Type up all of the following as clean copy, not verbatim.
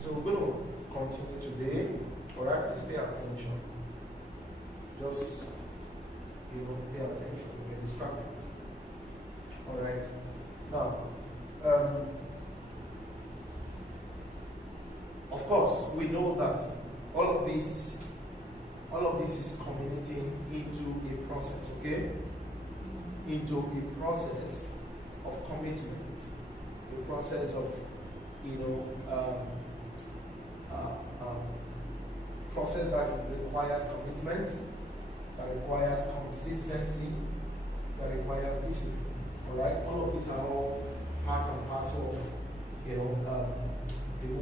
So we're going to continue today. Alright, please pay attention. Just, pay attention. We're distracted. Alright. Now, of course, we know that all of this is culminating into a process, okay? Into a process of commitment, a process of, process that requires commitment, that requires consistency, that requires discipline. All right, all of these are all part and parcel of, the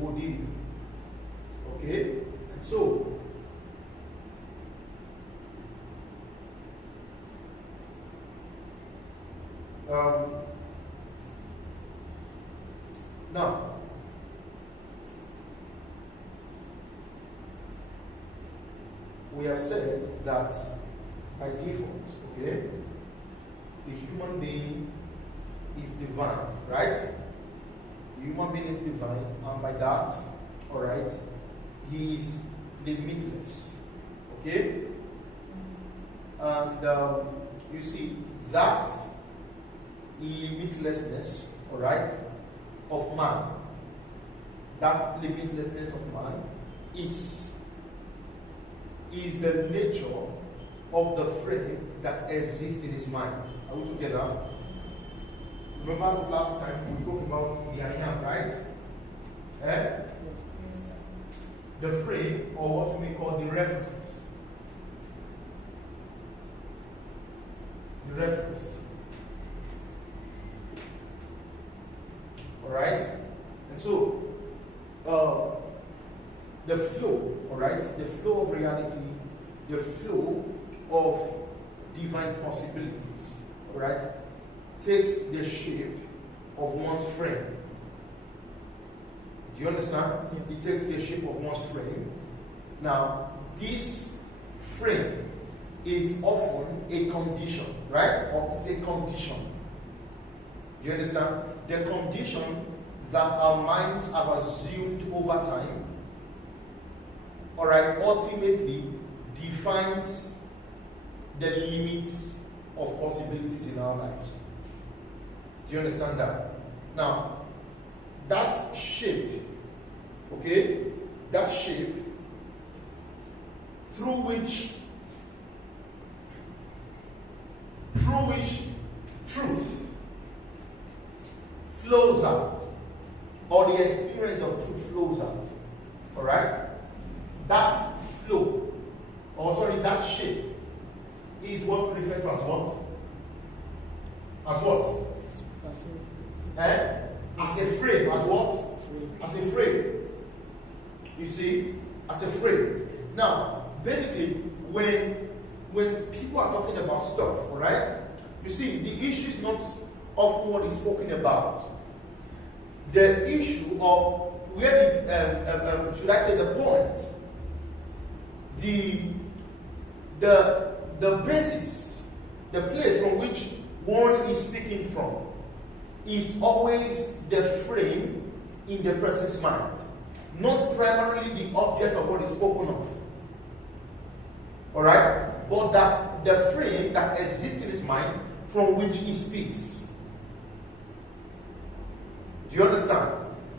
whole deal. Okay, so now. We have said that by default, okay, the human being is divine, right? The human being is divine, and by that, all right, he is limitless, okay? And you see, that limitlessness, all right, of man, that limitlessness of man, is the nature of the frame that exists in his mind. Are we together? Remember last time we talked about the I am, right? Yes. The frame, or what we call the reference. The reference. Alright? And so, the flow, all right, the flow of reality, the flow of divine possibilities, all right, takes the shape of one's frame. Do you understand? Yeah. It takes the shape of one's frame. Now, this frame is often a condition, right? Or it's a condition. Do you understand? The condition that our minds have assumed over time, all right, ultimately defines the limits of possibilities in our lives. Do you understand that? Now, that shape, okay, that shape through which truth flows out, or the experience of truth flows out, all right? That flow, that shape is what we refer to as what? As what? As a frame. As what? As a frame. You see? As a frame. Now, basically, when people are talking about stuff, alright? You see, the issue is not often what is spoken about. The issue of where should I say the point? The basis, the place from which one is speaking from, is always the frame in the person's mind, not primarily the object of what is spoken of. Alright? But that the frame that exists in his mind from which he speaks. Do you understand?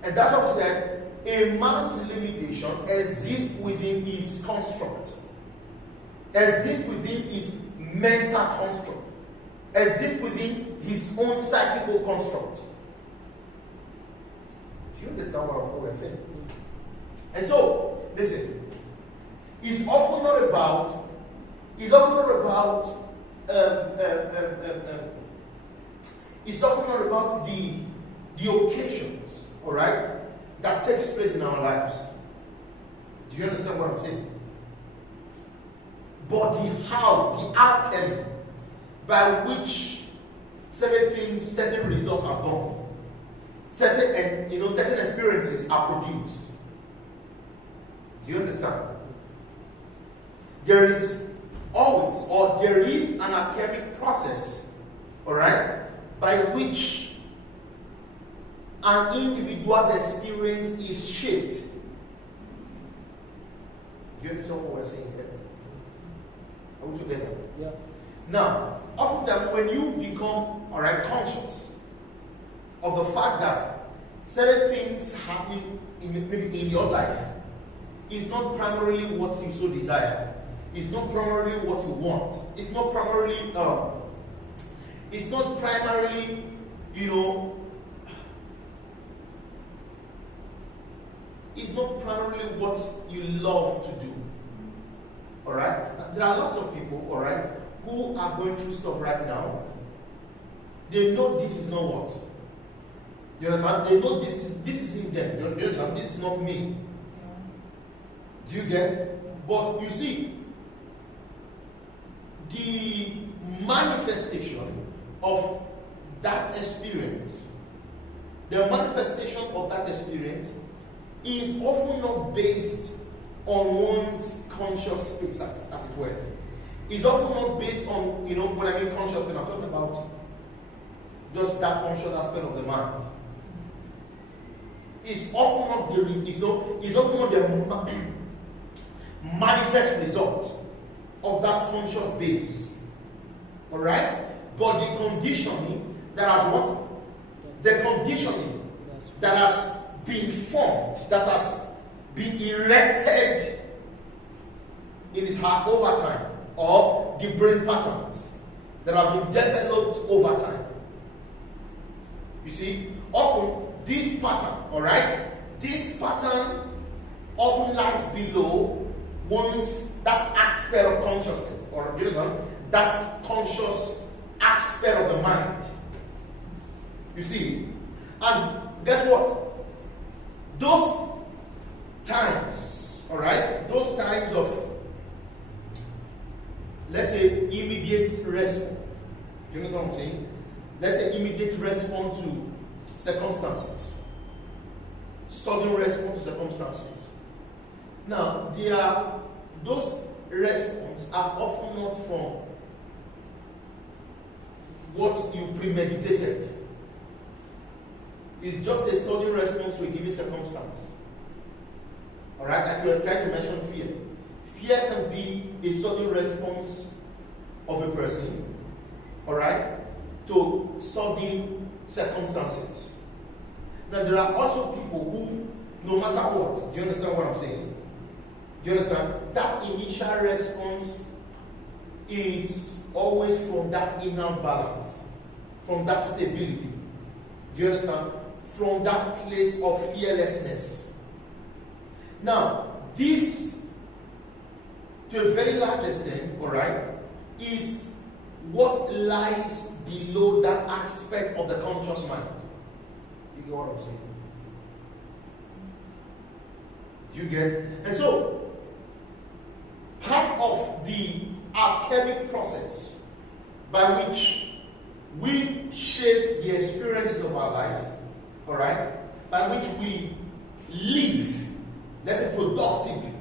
And that's what we said. A man's limitation exists within his construct, exists within his mental construct, exists within his own psychical construct. Do you understand what we're saying? And so, listen, it's often not about the occasions, all right, that takes place in our lives. Do you understand what I'm saying? But the alchemy by which certain things, certain results are born, certain experiences are produced. Do you understand? There is always, or there is an alchemic process, all right, by which an individual's experience is shaped Do you understand what we're saying here? Are we together? Yeah. Now, oftentimes when you become, conscious of the fact that certain things happening maybe in your life is not primarily what you so desire. It's not primarily what you want. It's not primarily, it's not primarily what you love to do. Alright? There are lots of people, alright, who are going through stuff right now. They know this is not what. You understand? They know this isn't them. You understand? This is not me. Do you get? But you see, the manifestation of that experience, is often not based on one's conscious space, as it were. It's often not based on, when I mean conscious, when I'm talking about just that conscious aspect of the mind. It's often not the manifest result of that conscious base. Alright? But the conditioning that has been formed, that has been erected in his heart over time, or the brain patterns that have been developed over time. You see, often this pattern, this pattern often lies below that aspect of consciousness, or that conscious aspect of the mind. You see, and guess what? Those times, those times of, let's say, immediate response. Do you know what I'm saying? Let's say immediate response to circumstances. Sudden response to circumstances. Now, those responses are often not from what you premeditated. It's just a sudden response to a given circumstance. Alright, like we are trying to mention fear. Fear can be a sudden response of a person, alright, to sudden circumstances. Now, there are also people who, no matter what, do you understand what I'm saying? Do you understand? That initial response is always from that inner balance, from that stability. Do you understand? From that place of fearlessness. Now, this, to a very large extent, is what lies below that aspect of the conscious mind. You get what I'm saying? Do you get? And so, part of the alchemic process by which we shape the experiences of our lives, by which we live, let's say productively,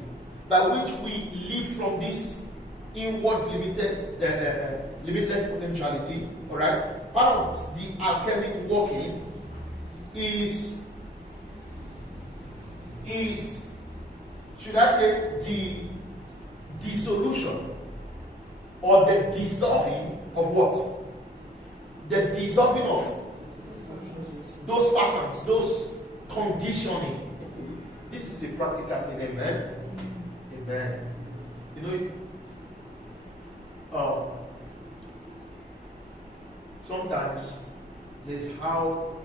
by which we live from this inward limitless potentiality, part of the alchemic working is, should I say, the dissolution or the dissolving of what? The dissolving of those patterns, those conditioning. This is a practical thing, amen? Amen. Sometimes there's how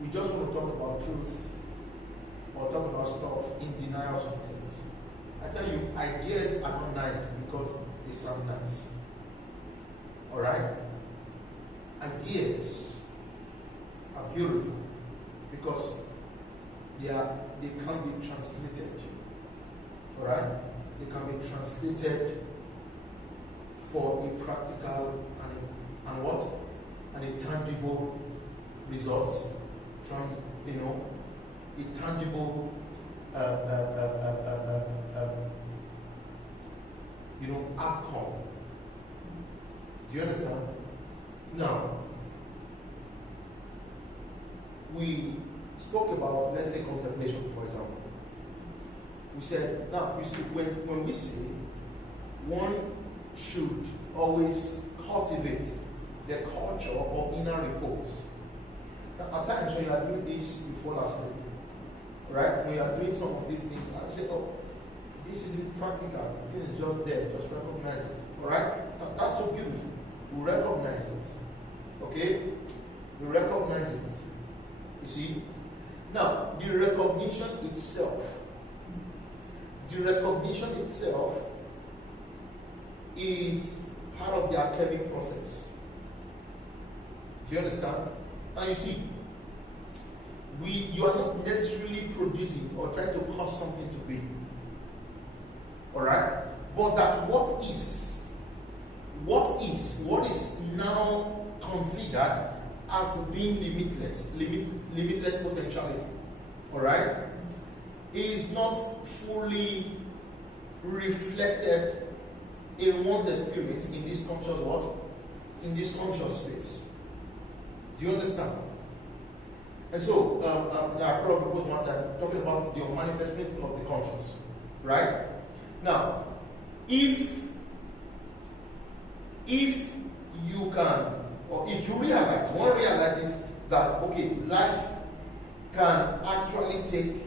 we just want to talk about truth or talk about stuff in denial of some things. I tell you, ideas are not nice because they sound nice. Alright? Ideas are beautiful because they can be translated. Alright? They can be translated for a practical and what? And a tangible results. A tangible outcome. Do you understand? Now, we spoke about, let's say, contemplation, for example. We said, now, you see, when we say one should always cultivate the culture of inner repose. Now, at times when you are doing this, you fall asleep. Right? When you are doing some of these things, I say, oh, this isn't practical. The thing is just there. Just recognize it. Alright? Now, that's so beautiful. We recognize it. Okay? We recognize it. You see? Now, the recognition itself is part of the alchemic process. Do you understand? And you see, you are not necessarily producing or trying to cause something to be. Alright? But that what is now considered as being limitless potentiality. Alright? Is not fully reflected in one's experience in this conscious what? In this conscious space. Do you understand? And so, I probably proposed one time talking about the manifest principle of the conscious. Right? Now, if you can, or if you realize, one realizes that, okay, life can actually take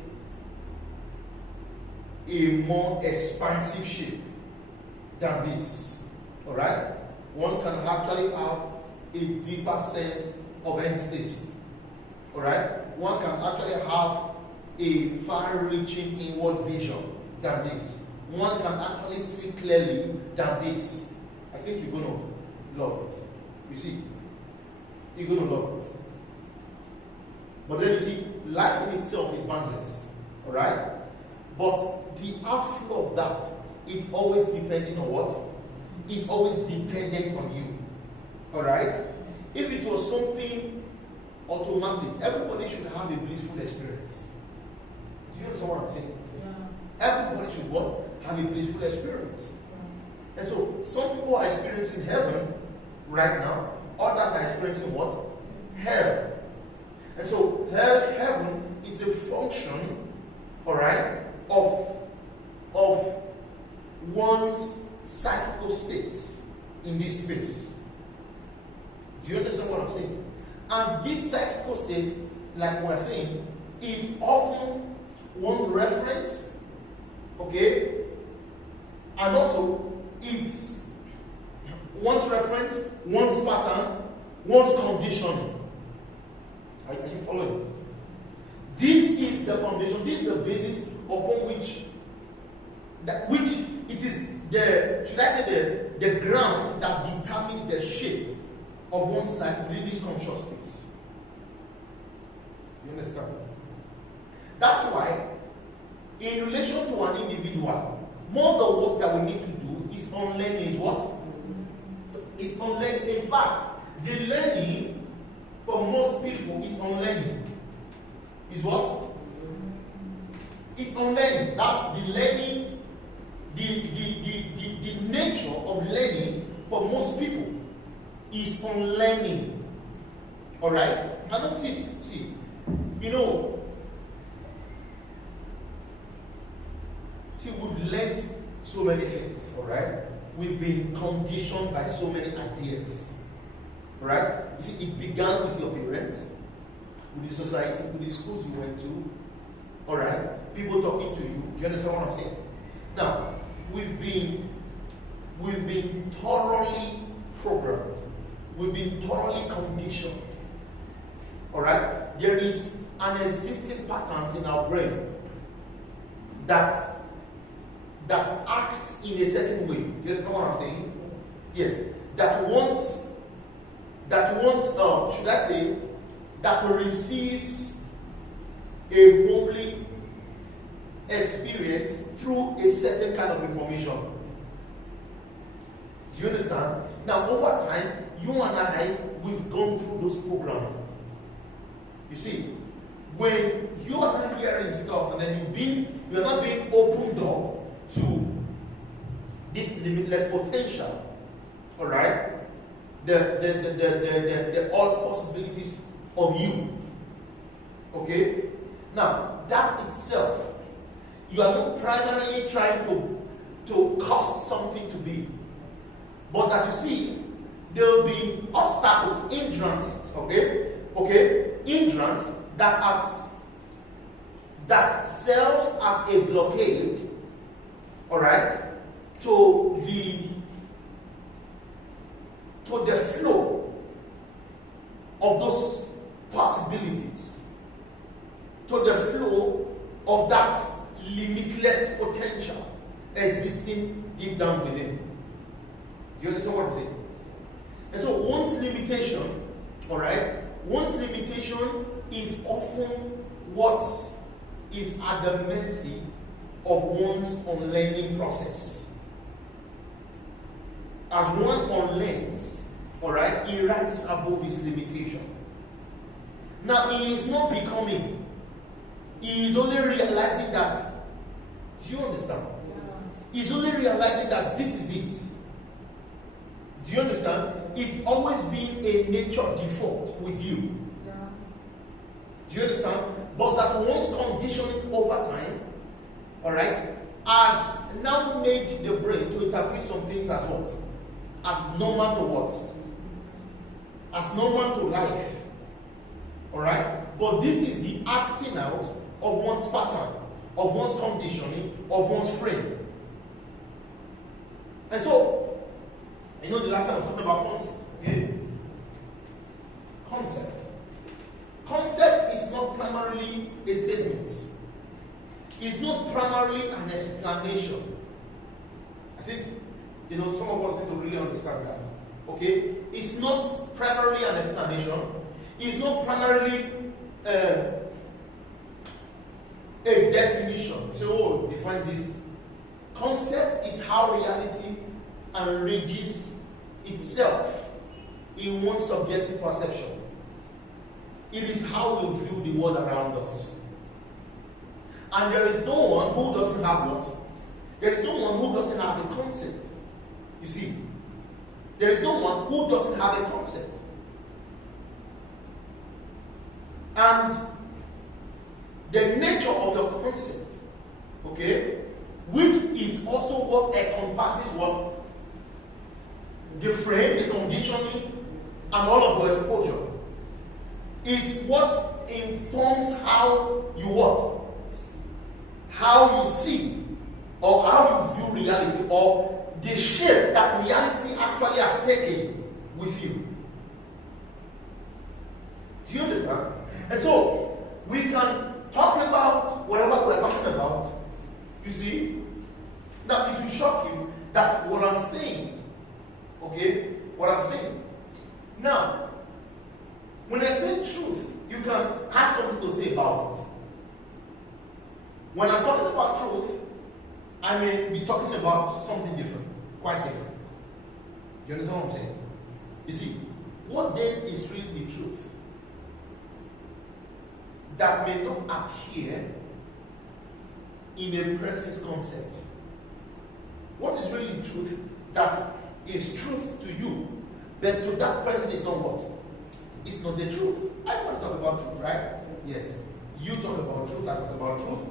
a more expansive shape than this. Alright? One can actually have a deeper sense of ecstasy. Alright? One can actually have a far-reaching inward vision than this. One can actually see clearly than this. I think you're going to love it. You see? You're going to love it. But then you see, life in itself is boundless. Alright? But the outflow of that, it's always depending on what? It's always dependent on you. Alright? If it was something automatic, everybody should have a blissful experience. Do you understand what I'm saying? Yeah. Everybody should what? Have a blissful experience. And so, some people are experiencing heaven right now, others are experiencing what? Hell. And so, heaven is a function, alright, of one's psychical states in this space. Do you understand what I'm saying? And these psychical states, like we're saying, is often one's reference, okay? And also, it's one's reference, one's pattern, one's conditioning. Are you following? This is the foundation, this is the basis upon which it is the ground that determines the shape of one's life within this conscious space. You understand? That's why, in relation to an individual, more the work that we need to do is unlearning. Is what? It's unlearning. In fact, the learning for most people is unlearning. Is what? It's unlearning. That's the learning. The nature of learning for most people is unlearning. Alright? And see, we've learned so many things, alright? We've been conditioned by so many ideas. Right? You see, it began with your parents, with the society, with the schools you went to. Alright? People talking to you. Do you understand what I'm saying? Now, we've been thoroughly programmed. We've been thoroughly conditioned. Alright? There is an existing patterns in our brain that act in a certain way. Do you understand what I'm saying? Yes. That receives a homely experience through a certain kind of information. Do you understand? Now, over time, you and I, we've gone through those programming. You see, when you are not hearing stuff and then you're not being opened up to this limitless potential, all right? The all possibilities of you. Okay? Now, that itself you are not primarily trying to cause something to be. But that you see, there will be obstacles, hindrances, okay? Hindrance that serves as a blockade, alright, to the flow of those possibilities, to the flow of that limitless potential existing deep down within. Do you understand what I'm saying? And so one's limitation, alright, one's limitation is often what is at the mercy of one's unlearning process. As one unlearns, alright, he rises above his limitation. Now he is not becoming, he is only realizing that. Do you understand? He's only realizing that this is it. Do you understand? It's always been a nature default with you. Yeah. Do you understand? But that one's conditioning over time, alright, has now made the brain to interpret some things as what? As normal to what? As normal to life. Alright? But this is the acting out of one's pattern, of one's conditioning, of one's frame. And so, you know, the last time I was talking about concept. Okay? Concept. Concept is not primarily a statement. It's not primarily an explanation. I think, you know, some of us need to really understand that. Okay? It's not primarily an explanation. It's not primarily a definition. So, oh, define this. Concept is how reality enrages itself in one's subjective perception. It is how we view the world around us. And there is no one who doesn't have what? There is no one who doesn't have a concept. You see, there is no one who doesn't have a concept. And the nature of the concept, okay, which is also what encompasses what? The frame, the conditioning, and all of the exposure, is what informs how you what? How you see, or how you view reality, or the shape that reality actually has taken with you. Do you understand? And so, we can talk about whatever we're talking about, you see. Now, it will shock you that what I'm saying, okay, what I'm saying. Now, when I say truth, you can have something to say about it. When I'm talking about truth, I may be talking about something different, quite different. Do you understand what I'm saying? You see, what then is really the truth? That may not appear in a person's concept. What is really truth that is truth to you, but to that person is not what? It's not the truth. I want to talk about truth, right? Yes. You talk about truth, I talk about truth.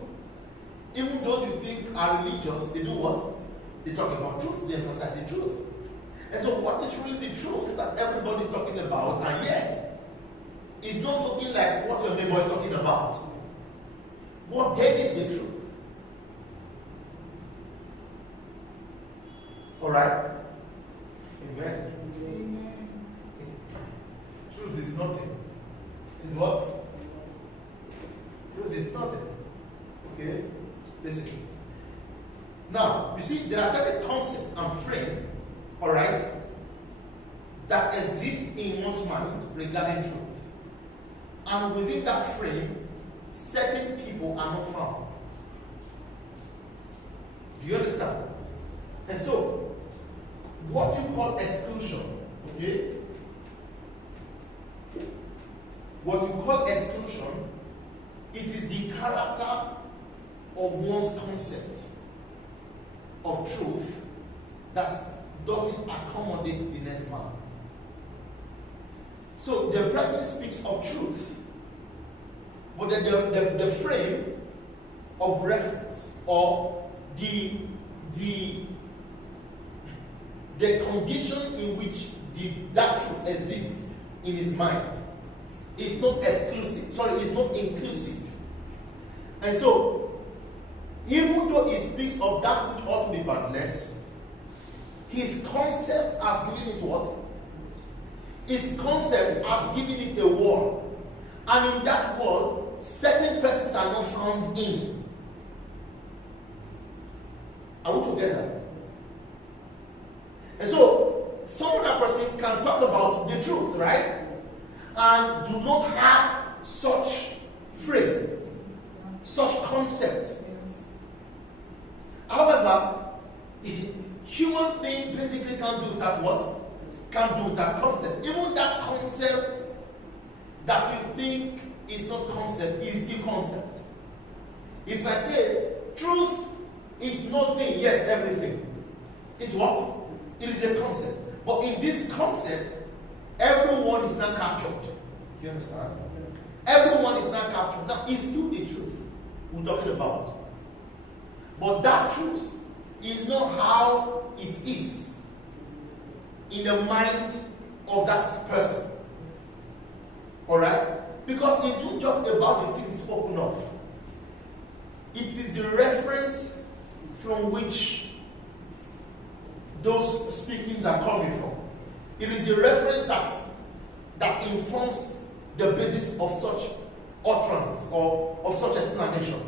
Even those you think are religious, they do what? They talk about truth, they emphasize the truth. And so what is really the truth that everybody is talking about, and yet it's not looking like what your neighbor is talking about? What then is the truth? Alright? Amen. Amen. Truth is nothing. Is what? Truth is nothing. Okay? Listen. Now, you see, there are certain concepts and frame, alright, that exist in one's mind regarding truth. And within that frame, certain people are not found. Do you understand? And so, what you call exclusion, okay? What you call exclusion, it is the character of one's concept of truth that doesn't accommodate the next man. So the person speaks of truth, but the frame of reference, or the condition in which that truth exists in his mind is not exclusive. Sorry, is not inclusive. And so, even though he speaks of that which ought to be boundless, his concept has given it what? His concept has given it a wall. And in that wall, certain persons are not found in. Are we together? And so, some other person can talk about the truth, right? And do not have such phrase, such concept. However, human being basically can't do that what? Can't do that concept. Even that concept that you think is not concept is still concept. If I say truth is nothing yet everything, it's what? It is a concept. But in this concept, everyone is not captured. You understand? Everyone is not captured. Now, it's still the truth we're talking about. But that truth is not how it is in the mind of that person. Alright? Because it's not just about the thing spoken of. It is the reference from which those speakings are coming from. It is the reference that informs the basis of such utterance or of such explanation.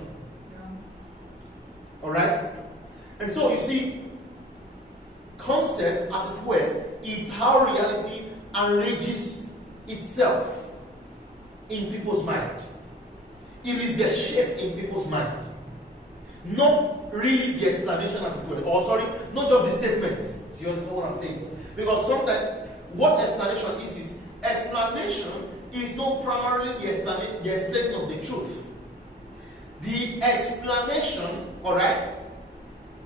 Alright? And so you see, concept, as it were, is how reality arranges itself in people's mind. It is the shape in people's mind. Not really the explanation, as it were. Or sorry, not just the statements. Do you understand what I'm saying? Because sometimes what explanation is explanation is not primarily the explaining of the truth. The explanation, alright,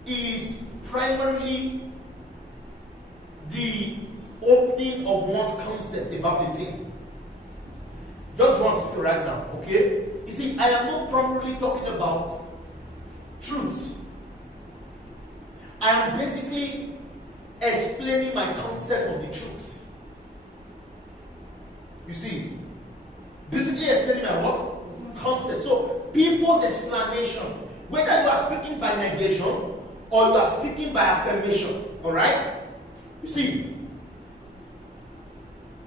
is primarily the opening of one's concept about a thing. Just one right now, okay? You see, I am not primarily talking about truth. I am basically explaining my concept of the truth. You see, basically explaining my what? Concept. So, people's explanation, whether you are speaking by negation or you are speaking by affirmation, alright? You see,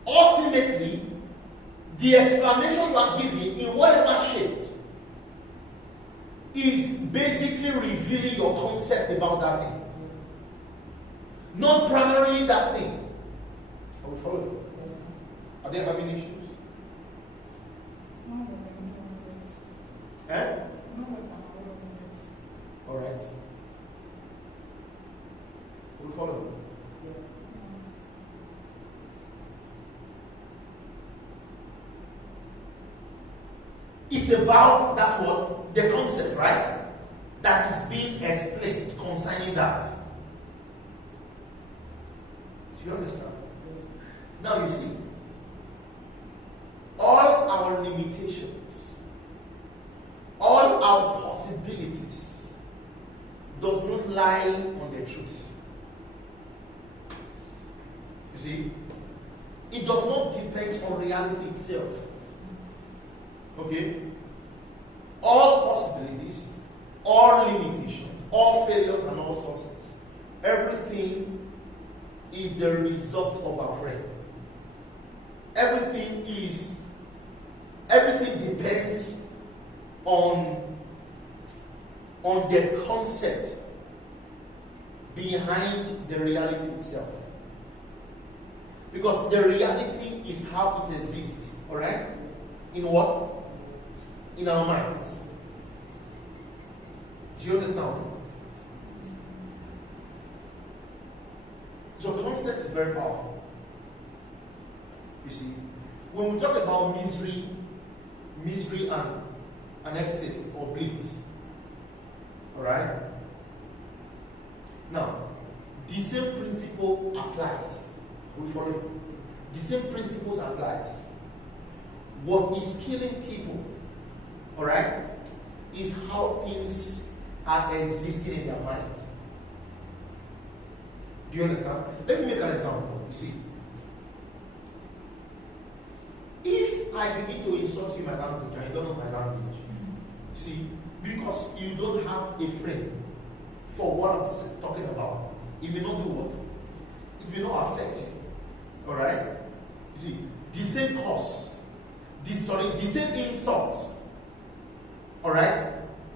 ultimately, the explanation you are giving in whatever shape is basically revealing your concept about that thing. Not primarily that thing. Are we following? Yes. Are they having issues? No, Eh? no, Alright. We follow. It's about that was the concept, right? That is being explained concerning that. Do you understand? Now you see, all our limitations, all our possibilities does not lie on the truth. You see, it does not depend on reality itself. Okay? All possibilities, all limitations, all failures and all success, everything is the result of our frame. Everything depends on the concept behind the reality itself. Because the reality is how it exists, alright? In what? In our minds. Do you understand? So concept is very powerful. You see, when we talk about misery and ecstasy or bliss, alright? Now, the same principle applies. We follow. The same principles applies. What is killing people, alright, is how things are existing in their mind. Do you understand? Let me make an example. You see, if I begin to insult you in my language and you don't know my language, see, because you don't have a frame for what I'm talking about, it may not do what? It may not affect you. Alright? You see, the same cause, the same insult, alright,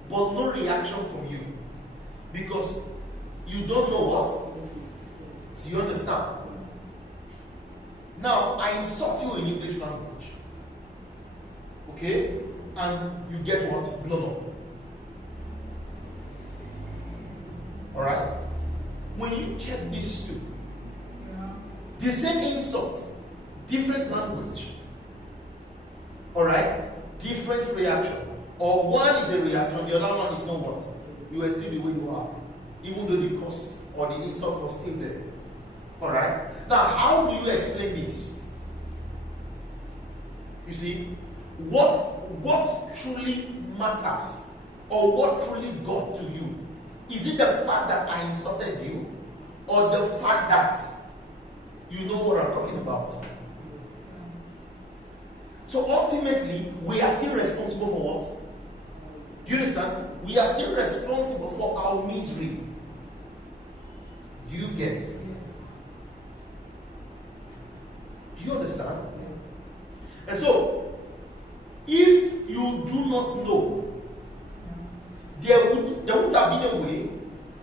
but no reaction from you. Because you don't know what? Do you understand? Now, I insult you in English language. Okay? And you get what? Blown up. Alright? When you check these two, the same insult, different language. Alright? Different reaction. Or one is a reaction, the other one is not what? You are still the way you are. Even though the cause or the insult was still there. Alright? Now, how do you explain this? You see, what truly matters or what truly got to you? Is it the fact that I insulted you or the fact that you know what I'm talking about? So ultimately, we are still responsible for what? Do you understand? We are still responsible for our misery. Do you get? Do you understand? And so, if you do not know, there would have been a way,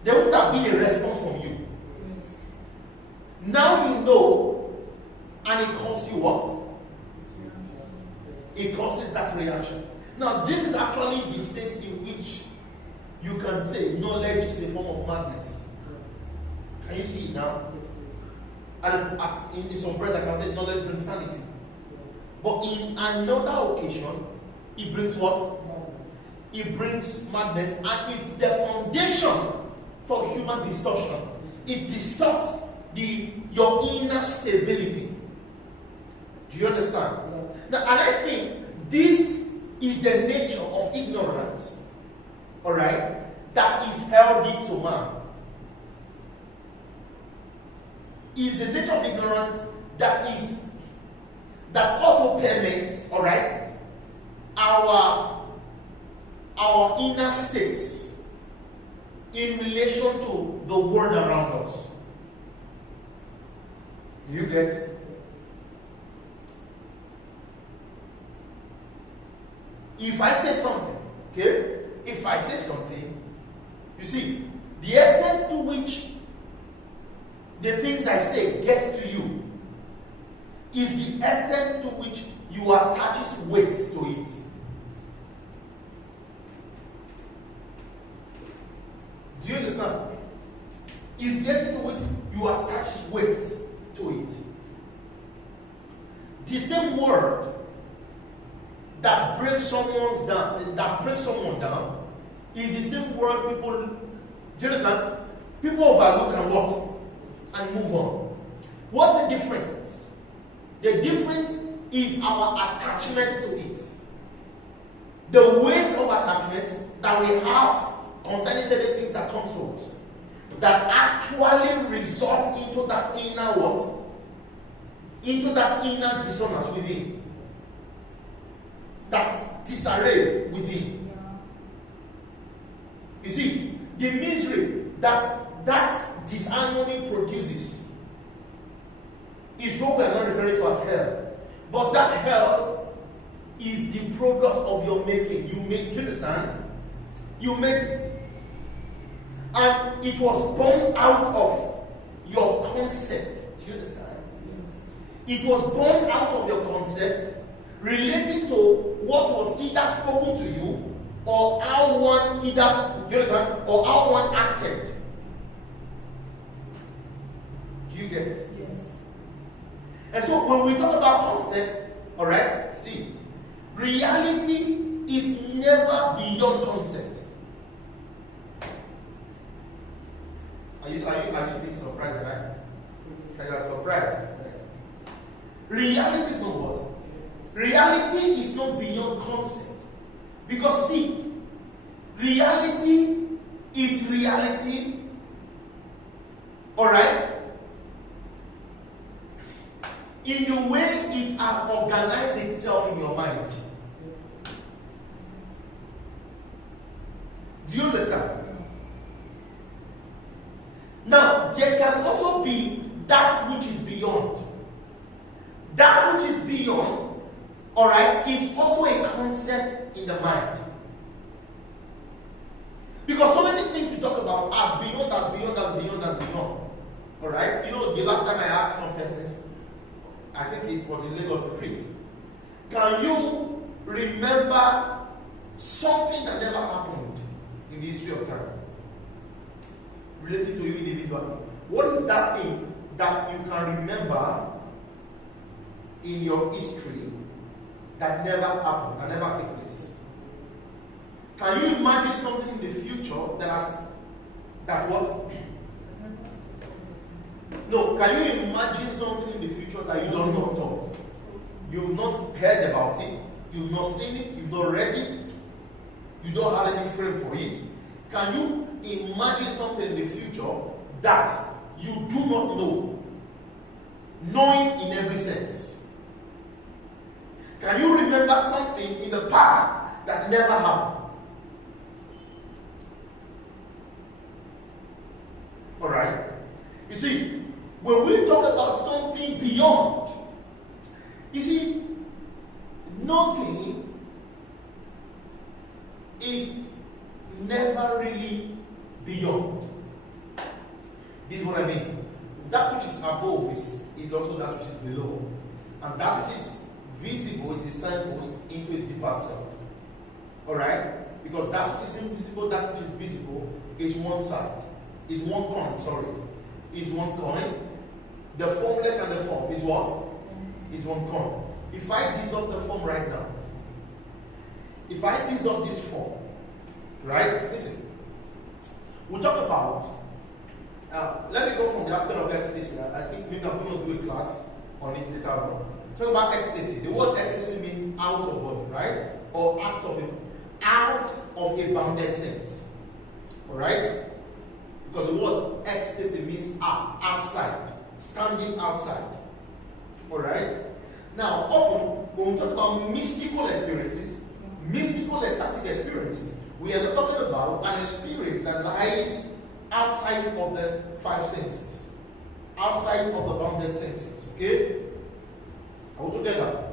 there would have been a response from you. Yes. Now you know, and it causes you what? It causes that reaction. Now, this is actually the sense in which you can say knowledge is a form of madness. Can you see it now? And in some bread, I can say knowledge brings sanity. But in another occasion, it brings what? Madness. It brings madness, and it's the foundation for human distortion. It distorts your inner stability. Do you understand? Now, and I think this is the nature of ignorance, all right, that is healthy to man. Is the nature of ignorance that auto permeates, all right, our inner states in relation to the world around us. Do you get? If I say something, okay? If I say something, you see, the extent to which the things I say gets to you is the extent to which you attach weight to it. Do you understand? Is the extent to which you attach weight to it. The same word that breaks someone down is the same word people, do you understand? People overlook and what? And move on. What's the difference? The difference is our attachment to it. The weight of attachment that we have concerning certain things that comes to us, that actually results into that inner what? Into that inner dissonance within. That disarray within. You see, the misery that disharmony produces is what we are not referring to as hell. But that hell is the product of your making. You make, do you understand? You made it. And it was born out of your concept. Do you understand? Yes. It was born out of your concept relating to what was either spoken to you or how one either, do you understand? Or how one acted. Do you get it? Yes. And so when we talk about concept, alright, see, reality is never beyond concept. Are you being surprised, right? So you are surprised. Right? Reality is not what? Reality is not beyond concept. Because see, reality is reality. Alright? In the way it has organized itself in your mind. Do you understand? Now, there can also be that which is beyond. That which is beyond, alright, is also a concept in the mind. Because so many things we talk about as beyond, as beyond, as beyond, as beyond. Alright? You know, the last time I asked some persons, I think it was in Lagos retreat. Can you remember something that never happened in the history of time? Related to you individually. What is that thing that you can remember in your history that never happened, that never took place? Can you imagine something in the future that what? No, can you imagine something in the future that you don't know at all? You've not heard about it, you've not seen it, you've not read it, you don't have any frame for it. Can you imagine something in the future that you do not know, knowing in every sense? Can you remember something in the past that never happened? Alright? You see, when we talk about something beyond, you see, nothing is never really beyond. This is what I mean. That which is above is also that which is below. And that which is visible is the signpost into its deeper self. Alright? Because that which is invisible, that which is visible is one side. Is one coin, sorry. Is one coin. The formless and the form is what? Is one coin. If I dissolve the form right now, if I dissolve this form, right? Listen. We'll talk about, let me go from the aspect of ecstasy. I think maybe I'm going to do a class on it later on. Talk about ecstasy. The word ecstasy means out of body, right? Or out of a bounded sense. Alright? Because the word ecstasy means outside, standing outside. Alright? Now, often, when we talk about mystical experiences, mystical ecstatic experiences, we are not talking about an experience that lies outside of the five senses, outside of the bounded senses. Okay? Are we together?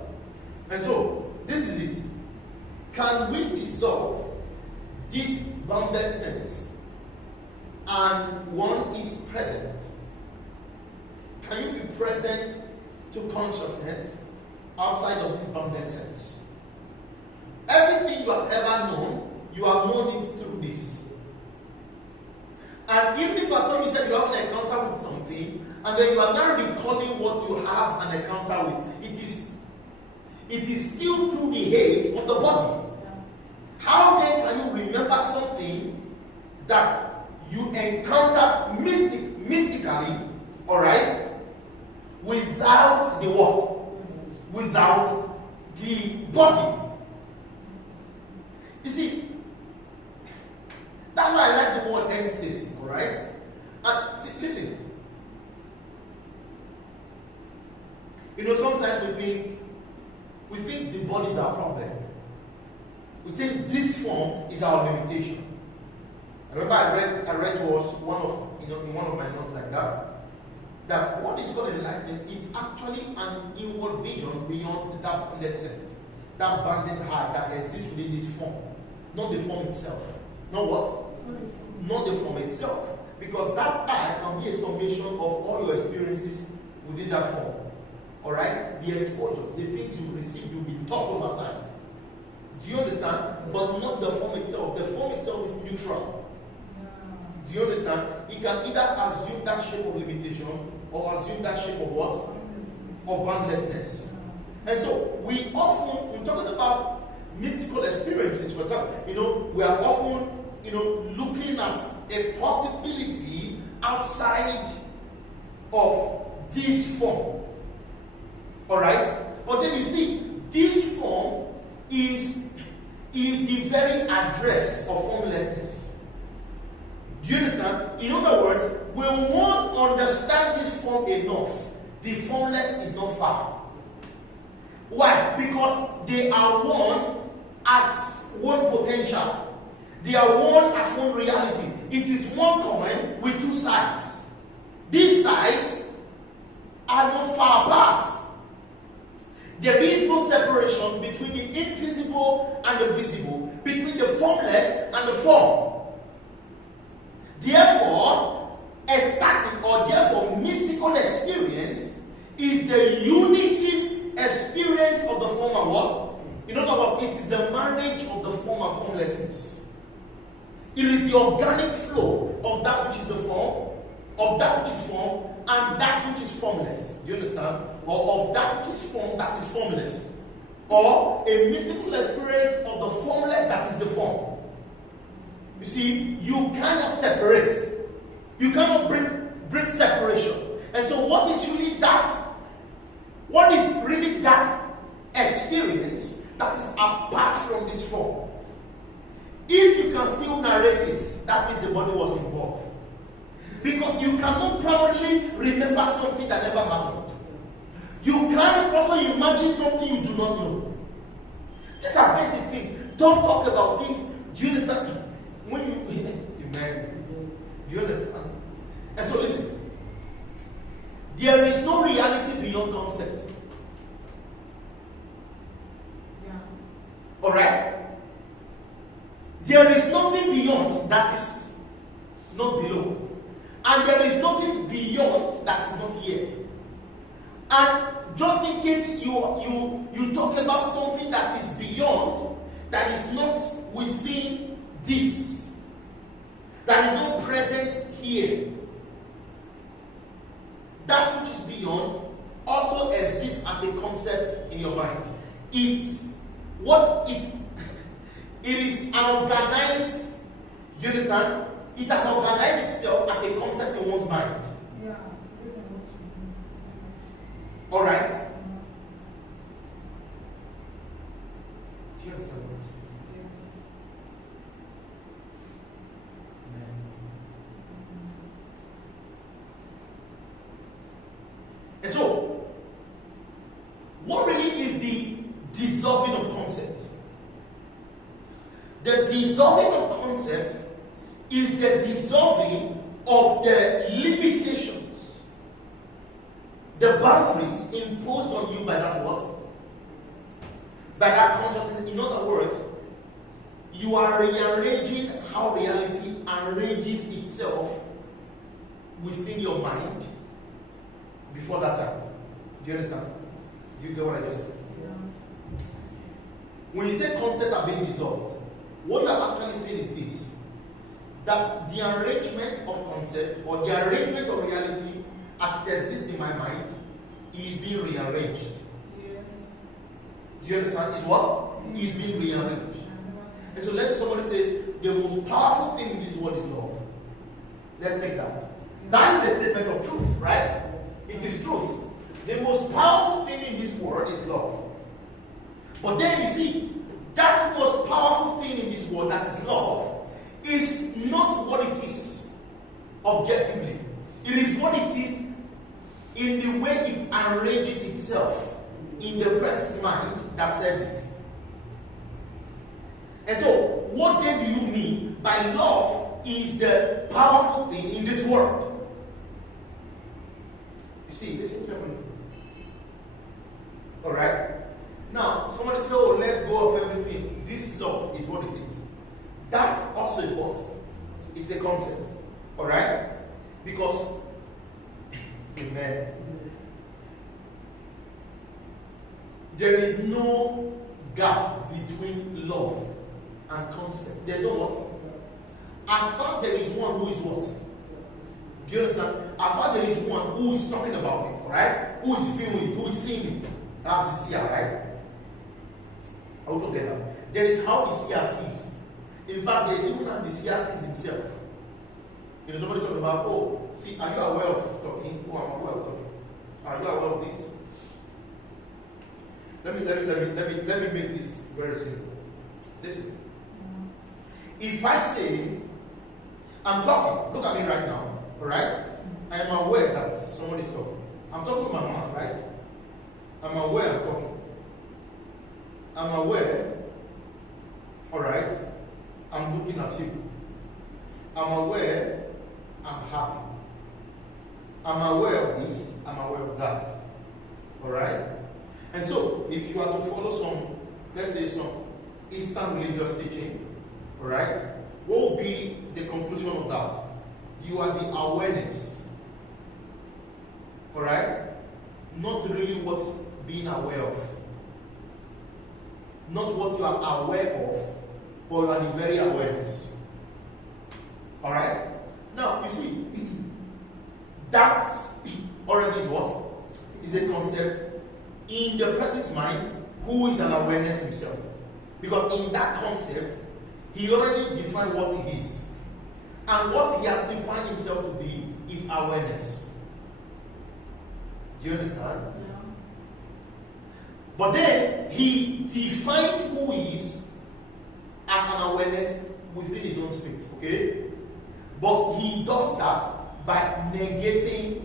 And so, this is it. Can we dissolve this bounded sense and one is present? Can you be present to consciousness outside of this bounded sense? Everything you have ever known, you have known it through this. And even if at all you said you have an encounter with something, and then you are now recalling what you have an encounter with, it is still through the head of the body. How then can you remember something that you encounter mystically, alright, without the what? Without the body. You see, that's why I like the word ecstasy, alright? And see, listen. You know, sometimes we think the body is our problem. We think this form is our limitation. I remember I read was in one of my notes like that what is called enlightenment is actually an inward vision beyond that bounded sense, that bounded high that exists within this form, not the form itself. Not what? Not the form itself. Because that I can be a summation of all your experiences within that form. Alright? The exposures, the things you receive, you've been taught over time. Do you understand? But not the form itself. The form itself is neutral. Do you understand? You can either assume that shape of limitation or assume that shape of what? Of boundlessness. And so we're talking about mystical experiences. We are often, looking at a possibility outside of this form. Alright? But then you see, this form is is the very address of formlessness. Do you understand? In other words, when one understands this form enough, the formless is not far. Why? Because they are one as one potential. They are one as one reality. It is one coin with two sides. These sides are not far apart. There is no separation between the invisible and the visible, between the formless and the form. Therefore, ecstatic or therefore mystical experience is the unitive experience of the form and what? In other words, it is the marriage of the form and formlessness. It is the organic flow of that which is the form, of that which is form, and that which is formless. Do you understand? Or of that which is form that is formless. Or a mystical experience of the formless that is the form. You see, you cannot separate. You cannot bring separation. And so what is really that? What is really that experience that is apart from this form? If you can still narrate it, that means the body was involved. Because you cannot primarily remember something that never happened. You cannot also imagine something you do not know. These are basic things. Don't talk about things. Do you understand? When you amen. Do you understand? And so listen. There is no reality beyond concept. Yeah. Alright? There is nothing beyond that is not below. And there is nothing beyond that is not here. And just in case you talk about something that is beyond, that is not within this, that is not present here, that which is beyond also exists as a concept in your mind. It's what it is an organized, do you understand? It has organized itself as a concept in one's mind. Yeah. Alright? Do you understand what I'm saying? Yes. Amen. And so, what really is the dissolving of concept? The dissolving of concept is the dissolving of the limitations, the boundaries imposed on you by that what? By that consciousness. In other words, you are rearranging how reality arranges itself within your mind before that time. Do you understand? Do you get what I just said? Yeah. When you say concepts are being dissolved, what you are actually saying is this: that the arrangement of concept or the arrangement of reality as it exists in my mind is being rearranged. Yes. Do you understand? Is what? Is being rearranged. And so let's say somebody say the most powerful thing in this world is love. Let's take that. That is a statement of truth, right? It is truth. The most powerful thing in this world is love. But then you see, that most powerful thing in this world, that is love, is not what it is objectively. It is what it is in the way it arranges itself in the person's mind that said it. And so, what then do you mean by love is the powerful thing in this world? You see, listen carefully. Alright? Now, somebody say, oh, let go of everything. This love is what it is. That also is what? It's a concept. Alright? Because, amen. There is no gap between love and concept. There's no what? As far as there is one who is what? Do you understand? As far as there is one who is talking about it, alright? Who is feeling it, who is seeing it. That's the seer, right? Altogether. There is how the seer sees. In fact, there is even how the seer sees himself. You know, somebody talking about, oh, see, are you aware of talking? Oh, I'm aware of talking. Are you aware of this? Let me make this very simple. Listen. If I say, I'm talking, look at me right now, alright? I am aware that someone is talking. I'm talking with my mouth, right? I'm aware I'm talking. I'm aware, alright? I'm looking at you. I'm aware I'm happy. I'm aware of this, I'm aware of that. Alright? And so, if you are to follow some, let's say some Eastern religious teaching, alright, what will be the conclusion of that? You are the awareness. Alright? Not really what's being aware of. Not what you are aware of, but you are the very awareness. Alright? Now, you see, that already is what? Is a concept in the person's mind who is an awareness himself. Because in that concept, he already defined what he is. And what he has defined himself to be is awareness. Do you understand? Yeah. But then he defined who he is as an awareness within his own space. Okay? But he does that by negating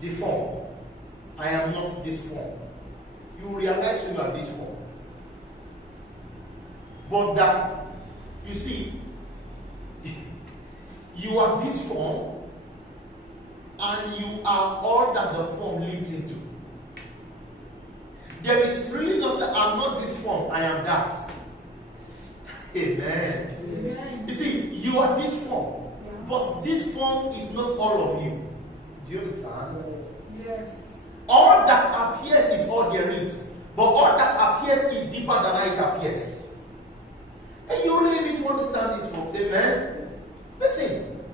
the form. I am not this form. You realize you are this form. But that, you see, you are this form, and you are all that the form leads into. There is really not that I'm not this form, I am that. Amen. Amen. You see, you are this form, Yeah. but this form is not all of you. Do you understand? Yes. All that appears is all there is, but all that appears is deeper than it appears. And you really need to understand this, folks. Amen. Listen.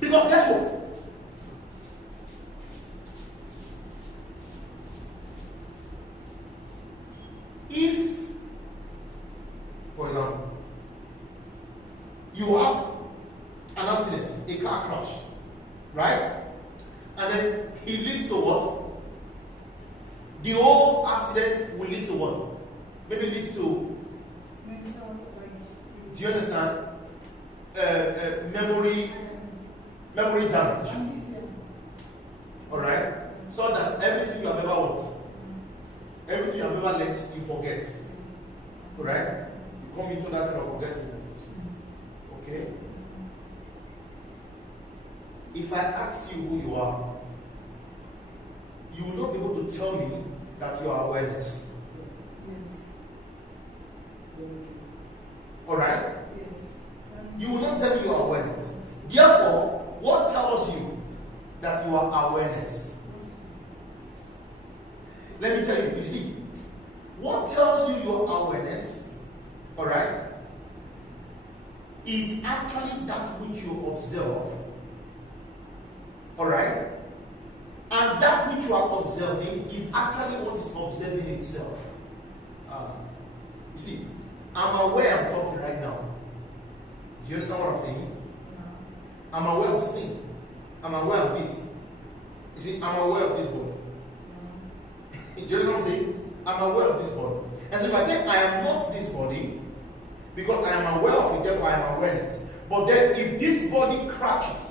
Because guess what? If, for example, you have an accident, a car crash, right? And then it leads to what? The whole accident will lead to what? Maybe leads to, Mental, like, do you understand? Memory damage. amnesia. Alright? So that everything you have ever what? Everything you have ever let you forget. Alright? You come into that sort of forgetfulness. Okay? If I ask you who you are, you will not be able to tell me that you are awareness. Yes. Alright? Yes. You will not tell me you are awareness. Therefore, what tells you that you are awareness? Let me tell you, you see, what tells you your awareness, alright, is actually that which you observe, alright, and that which you are observing is actually what is observing itself. You see, I'm aware I'm talking right now. Do you understand what I'm saying? I'm aware of sin. I'm aware of this. You see, I'm aware of this body. Do you know what I'm saying? I'm aware of this body. And so if I say I am not this body, because I am aware of it, therefore I am awareness. But then if this body crashes,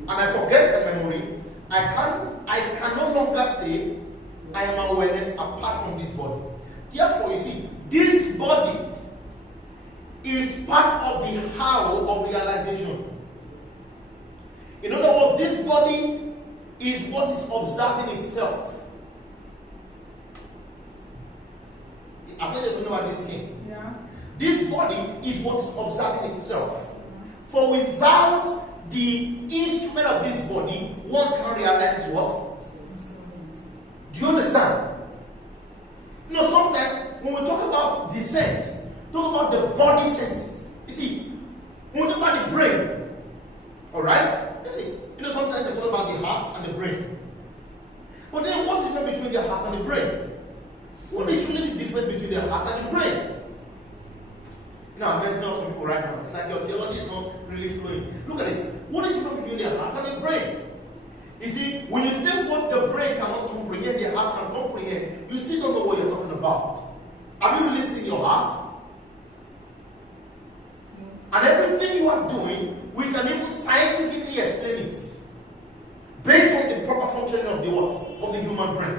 and I forget the memory, I can no longer say I am awareness apart from this body. Therefore, you see, this body is part of the how of realization. In other words, this body is what is observing itself. I think there's no about this thing. Yeah. This body is what is observing itself. For without the instrument of this body, one can realize what? Do you understand? You know, sometimes when we talk about the sense, talk about the body senses. You see, when we talk about the brain, alright? You see, you know, sometimes they talk about the heart and the brain. But then what's the difference between the heart and the brain? What is really the difference between the heart and the brain? You know, I'm messing up some people right now. It's like your theology is not really flowing. Look at it. What is the difference between the heart and the brain? You see, when you say what the brain cannot comprehend, the heart can comprehend, you still don't know what you're talking about. about? Have you really seen your heart? No. And everything you are doing, we can even scientifically explain it based on the proper functioning of the what? Of the human brain.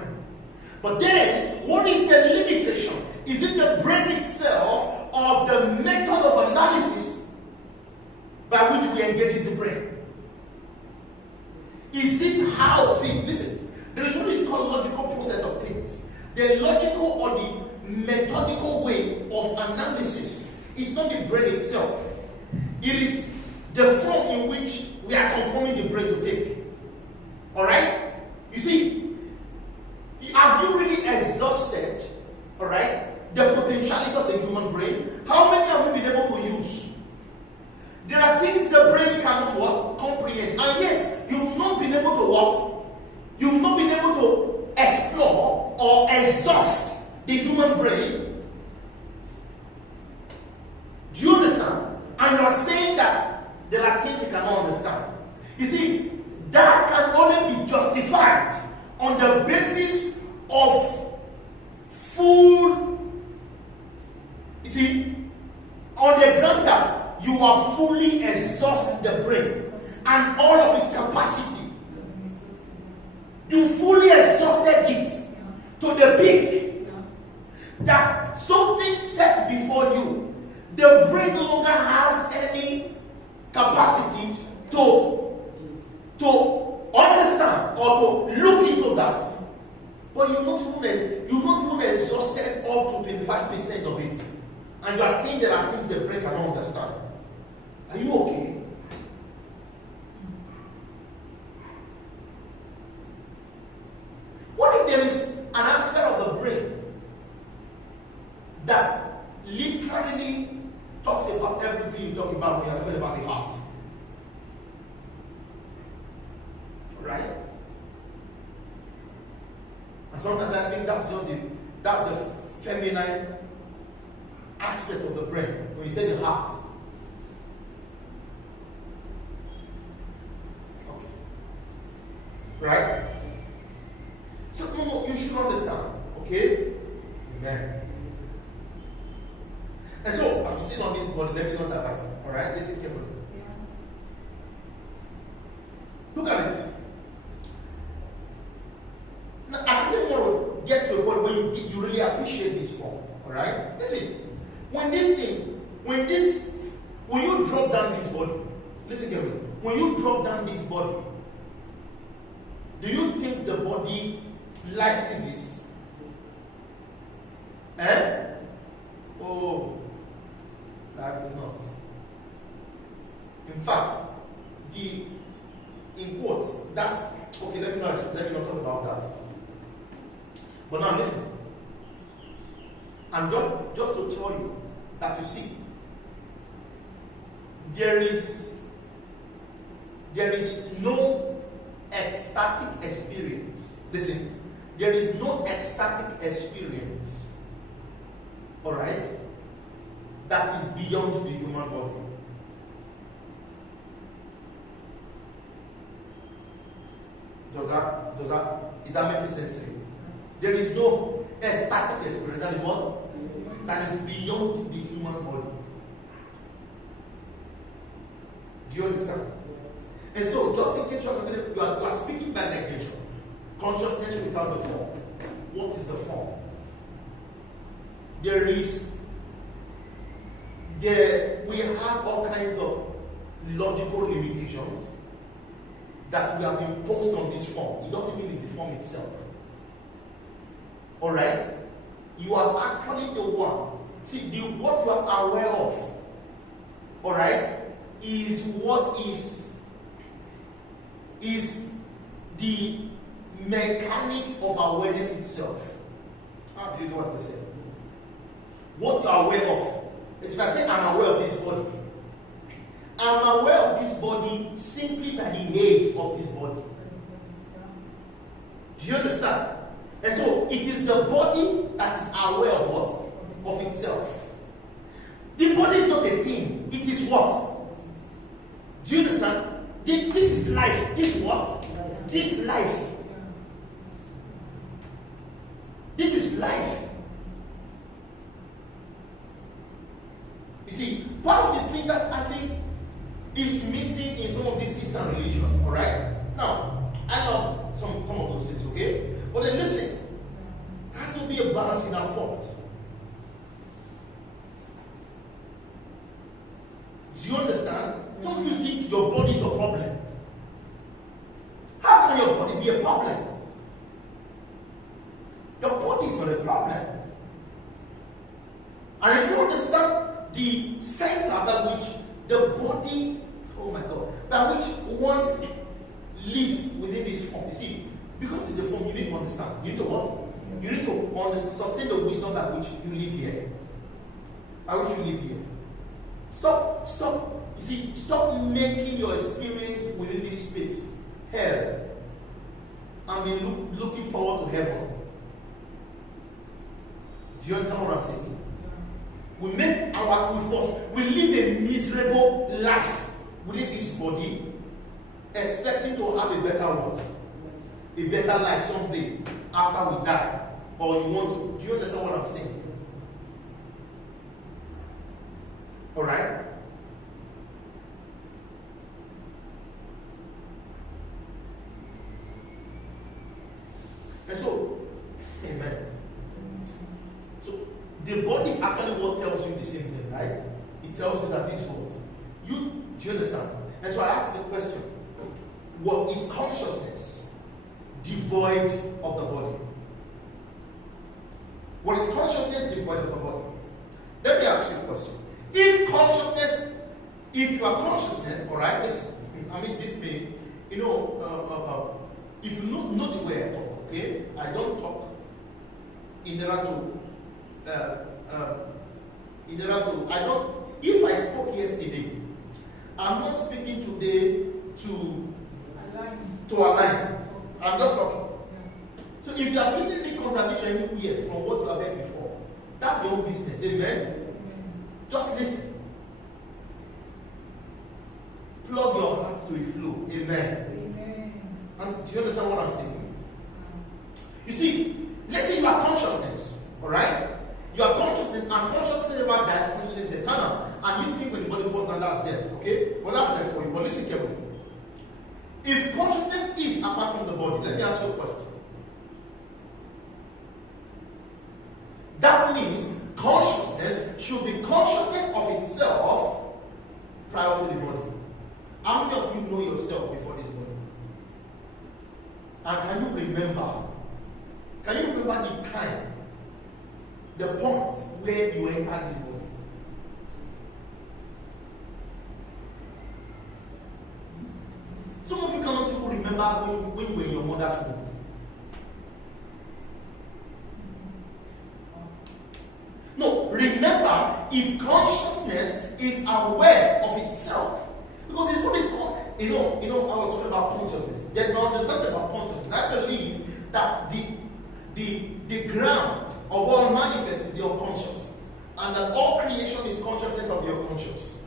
But then, what is the limitation? Is it the brain itself or the method of analysis by which we engage the brain? Is it how? See, listen, there is what is called logical process of things. The logical or the methodical way of analysis is not the brain itself. It is the form in which we are conforming the brain to take. Alright? You see, have you really exhausted, alright, the potentiality of the human brain? How many have you been able to use? There are things the brain cannot what? Comprehend. And yet, you've not been able to what? You've not been able to explore or exhaust the human brain. Do you understand? And you are saying that there are things you cannot understand. You see, that can only be justified on the basis of full, you see, on the ground that you are fully exhausted the brain and all of its capacity. You fully exhausted it to the peak that something set before you, the brain no longer has any capacity to understand or to look into that. But you've not even exhausted up to 25% of it. And you are saying there are things the brain cannot understand. Are you okay? What if there is an aspect of the brain that literally talks about everything you talk about when you're talking about the heart? Right? And sometimes I think that's the feminine aspect of the brain. When you say the heart. Okay. Right? So no, you should understand. Okay? Amen. And so I'm sitting on this body, let me know that back. Alright? Listen carefully. Look at it. Now, I really want to get to a point where you really appreciate this form. Alright? Listen. When you drop down this body, listen carefully. When you drop down this body, do you think the body life ceases? Eh? Oh, life will not. In fact, in quotes, that's okay. Let me not talk about that. But now listen. And just to tell you that you see, there is no ecstatic experience. Listen, there is no ecstatic experience, alright, that is beyond the human body. Is that making sense to you? There is no ecstatic experience, that is what? That is beyond the human body. Do you understand? And so, just in case you are speaking by negation, consciousness without the form. What is the form? We have all kinds of logical limitations that we have imposed on this form. It doesn't mean it's the form itself. Alright? You are actually the one. See, what you are aware of, alright, is what is the mechanics of awareness itself. How do you know what I'm saying? What you are aware of. If I say I'm aware of this body, I'm aware of this body simply by the aid of this body. Do you understand? And so it is the body that is aware of what? Of itself. The body is not a thing. It is what? Do you understand? This is life. This is what? This life. This is life. One of the things that I think is missing in some of this Eastern religion, all right? Now, I love some of those things, okay? But then listen, there has to be a balance in our thought. Do you understand? Some of you think your body is a problem. How can your body be a problem? Your body is not a problem. And if you understand the center by which the body, oh my God, by which one lives within this form. You see, because it's a form, you need to understand. You need to what? You need to understand, sustain the wisdom by which you live here. By which you live here. Stop making your experience within this space hell and be looking forward to heaven. Do you understand what I'm saying? We live a miserable life within this body, expecting to have a better what? A better life someday after we die. Or you want to. Do you understand what I'm saying? Alright? And so, amen. So, the body is actually what tells you the same thing, right? It tells you that this is what? Do you understand? And so I asked the question, what is consciousness devoid of the body? What is consciousness devoid of the body? Let me ask you a question. If you are consciousness, alright, listen, I mean this may, if you know the way I talk, okay? I don't talk if I spoke yesterday, I'm not speaking today to align. I'm just talking. So if you are feeling any contradiction here from what you have heard before, that's your own business. Amen? Just listen. Plug your heart to a flow. Amen. And do you understand what I'm saying? You see, let's say you are consciousness, alright? You are consciousness, and consciousness never dies, consciousness is eternal. And you think when the body falls down, that's death, okay? Well, that's death for you, but listen carefully. If consciousness is apart from the body, let me ask you a question. That means consciousness should be consciousness of itself prior to the body. How many of you know yourself before this body? And can you remember the time, the point where you entered this body? Some of you cannot even remember when you were in your mother's womb. No, remember, if consciousness is aware of itself, because it's what is called, I was talking about consciousness. There's no understanding about consciousness. I believe that the ground of all manifests is the unconscious, and that all creation is consciousness of the unconscious.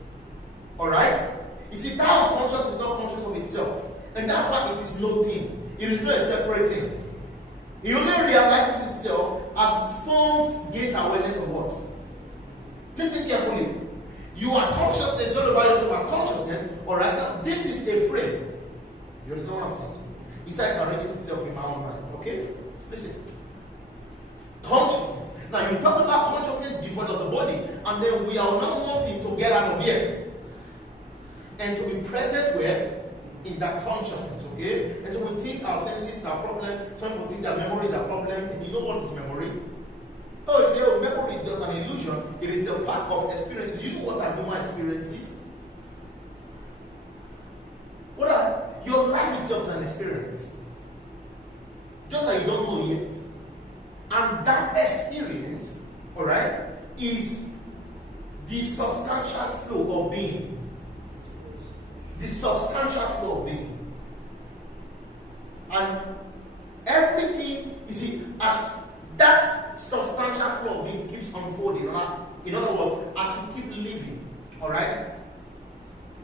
Alright? You see, that unconscious is not conscious of itself, and that's why it is no thing. It is not a separate thing. It only realizes itself as forms gains awareness of what? Listen carefully. You are consciousness, not about yourself as consciousness. Alright, now this is a frame. You understand what I'm saying? It's like arranging itself in my own mind. Okay? Listen. Consciousness. Now you talk about consciousness devoid of the body, and then we are not wanting to get out of here and to be present where? In that consciousness, okay? And so we think our senses are a problem. Some people think that memory is a problem. And you know what is memory? Oh, you say, memory is just an illusion. It is the part of experience. You know what are human experiences? Your life itself is an experience. Just that you don't know yet. And that experience, alright, is the substantial flow of being. The substantial flow of being. And everything, you see, as that substantial flow of being keeps unfolding, in other words, as you keep living, alright,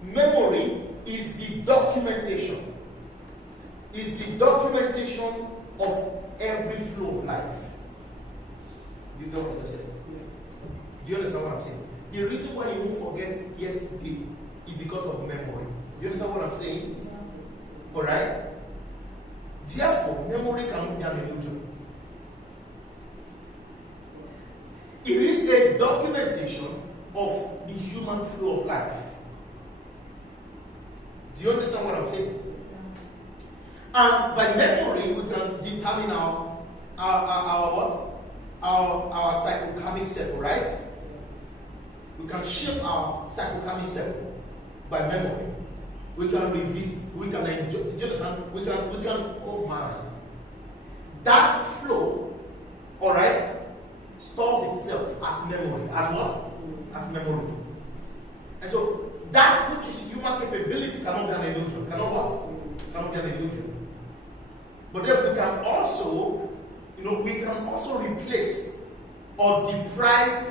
memory is the documentation. Is the documentation of every flow of life. You don't understand? Do you understand what I'm saying? The reason why you won't forget yesterday is because of memory. You understand what I'm saying? Alright? Therefore, memory cannot be an illusion. It is a documentation of the human flow of life. Do you understand what I'm saying? And by memory, we can determine our psychochemic circle, right? We can shape our psychochemic circle by memory. We can revisit. We can enjoy. Do you understand? We can. Oh my! That flow, all right, stores itself as memory. As what? As memory. And so that which is human capability cannot be an illusion. Cannot what? Cannot be an illusion. But then we can also, we can also replace or deprive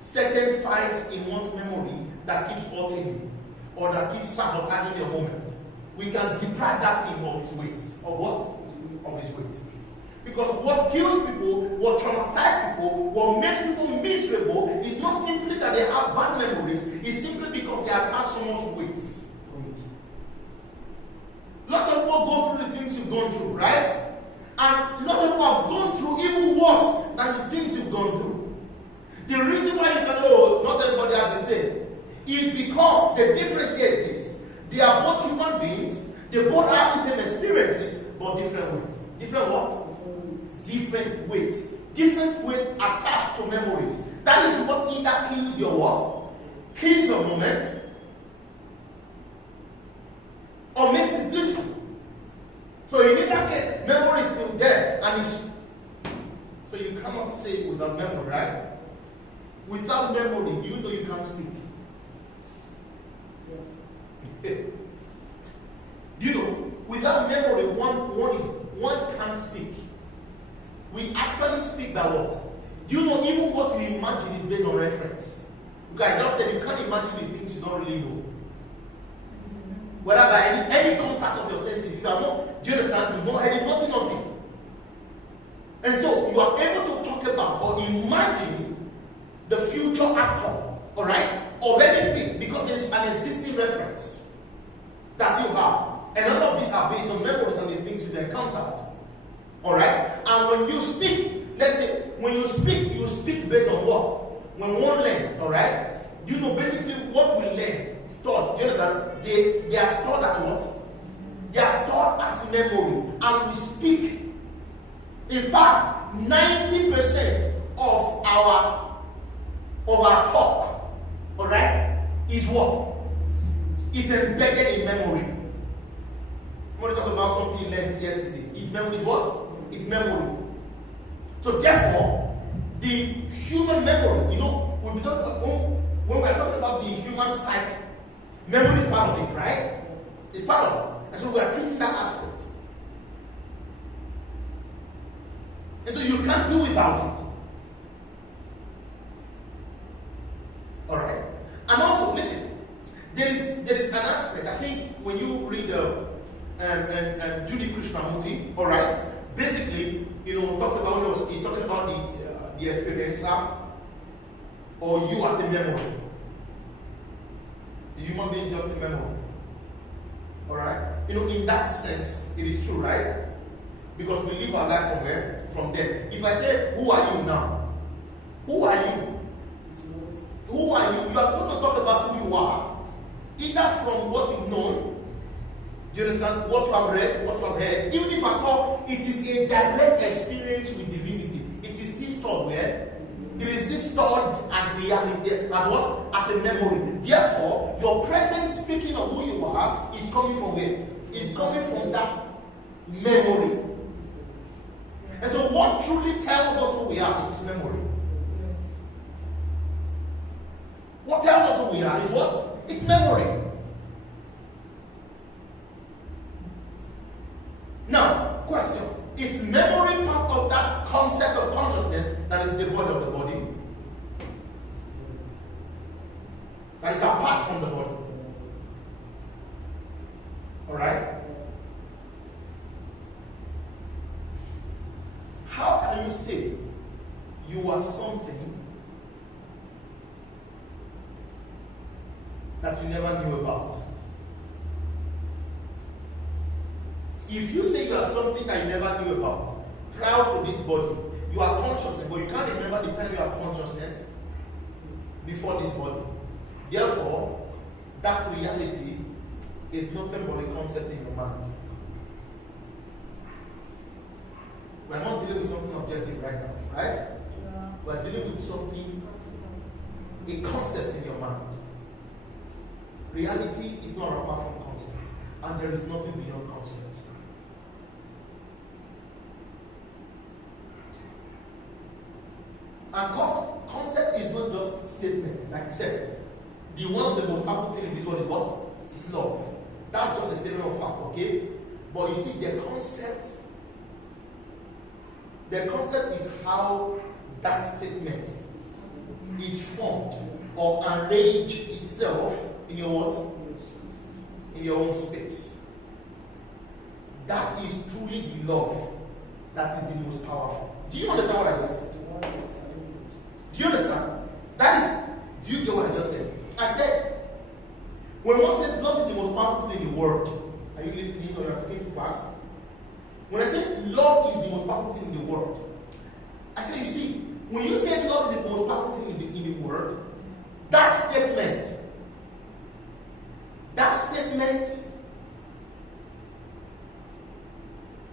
certain files in one's memory that keeps hurting you or that keeps sabotaging your moment. We can deprive that thing of its weight. Of what? Of its weight. Because what kills people, what traumatizes people, what makes people miserable is not simply that they have bad memories, it's simply because they attach so much weight from it. Lots of people go through the things you've gone through, right? And lots of people have gone through even worse than the things you've gone through. The reason why you can know not everybody has the same is because the difference here is this. They are both human beings, they both have the same experiences, but different weights. Different what? Different weights. Different weights attached to memories. That is what either kills your what? Kills your moment, or makes it blissful. So in either case, memory is still there, and it's so you cannot say without memory, right? Without memory, you can't speak. Without memory, one can't speak. We actually speak by what? Even what you imagine is based on reference. Because I just said you can't imagine the things you don't really know. Whether by any contact of your senses, if you are not, do you understand? You know nothing. And so you are able to talk about or imagine the future outcome, alright, of anything because there is an existing reference that you have. And all of these are based on memories and the things you encountered. Alright? And when you speak, let's say, when you speak based on what? When one learns, alright? Basically what we learn, stored. Do you understand? They are stored as what? They are stored as memory. And we speak. In fact, 90% of our talk, alright, is what? Is embedded in memory. When we talk about something you learned yesterday, is memory is what? It's memory. So therefore, the human memory, we'll be talking about, when we're talking about the human psyche, memory is part of it, right? It's part of it. And so we are treating that aspect. And so you can't do without it. Alright? And also, listen, there is an aspect, I think when you read Judy Krishnamurti, alright, basically, he's talking about the experiencer or you as a memory. The human being is just a memory. Alright? In that sense, it is true, right? Because we live our life from where? From there. If I say, who are you now? Who are you? Who are you? You are going to talk about who you are. Either from what you've known, do you understand? What you have read, what you have heard. Even if at all, it is a direct experience with divinity. It is still stored where? It is still stored as reality, as what? As a memory. Therefore, your present speaking of who you are is coming from where? It's coming from that memory. And so what truly tells us who we are is memory. What tells us who we are is what? It's memory. Now, question. Is memory part of that concept of consciousness that is devoid of the body? That is apart from the body. Alright? How can you say you are something never knew about. If you say you are something that you never knew about, prior to this body, you are consciousness, but you can't remember the time you are consciousness before this body. Therefore, that reality is nothing but a concept in your mind. We're not dealing with something objective right now, right? Yeah. We're dealing with something, a concept in your mind. Reality is not apart from concept, and there is nothing beyond concept. And concept is not just statement. Like I said, the most powerful thing in this world is what? It's love. That's just a statement of fact, okay? But you see, the concept is how that statement is formed or arranged itself in your what? In your own space. That is truly the love that is the most powerful. Do you understand what I just said? Do you understand? Do you get what I just said? I said, when one says love is the most powerful thing in the world, are you listening or you're talking too fast? When I say love is the most powerful thing in the world, I said, you see, when you say love is the most powerful thing in the world, that statement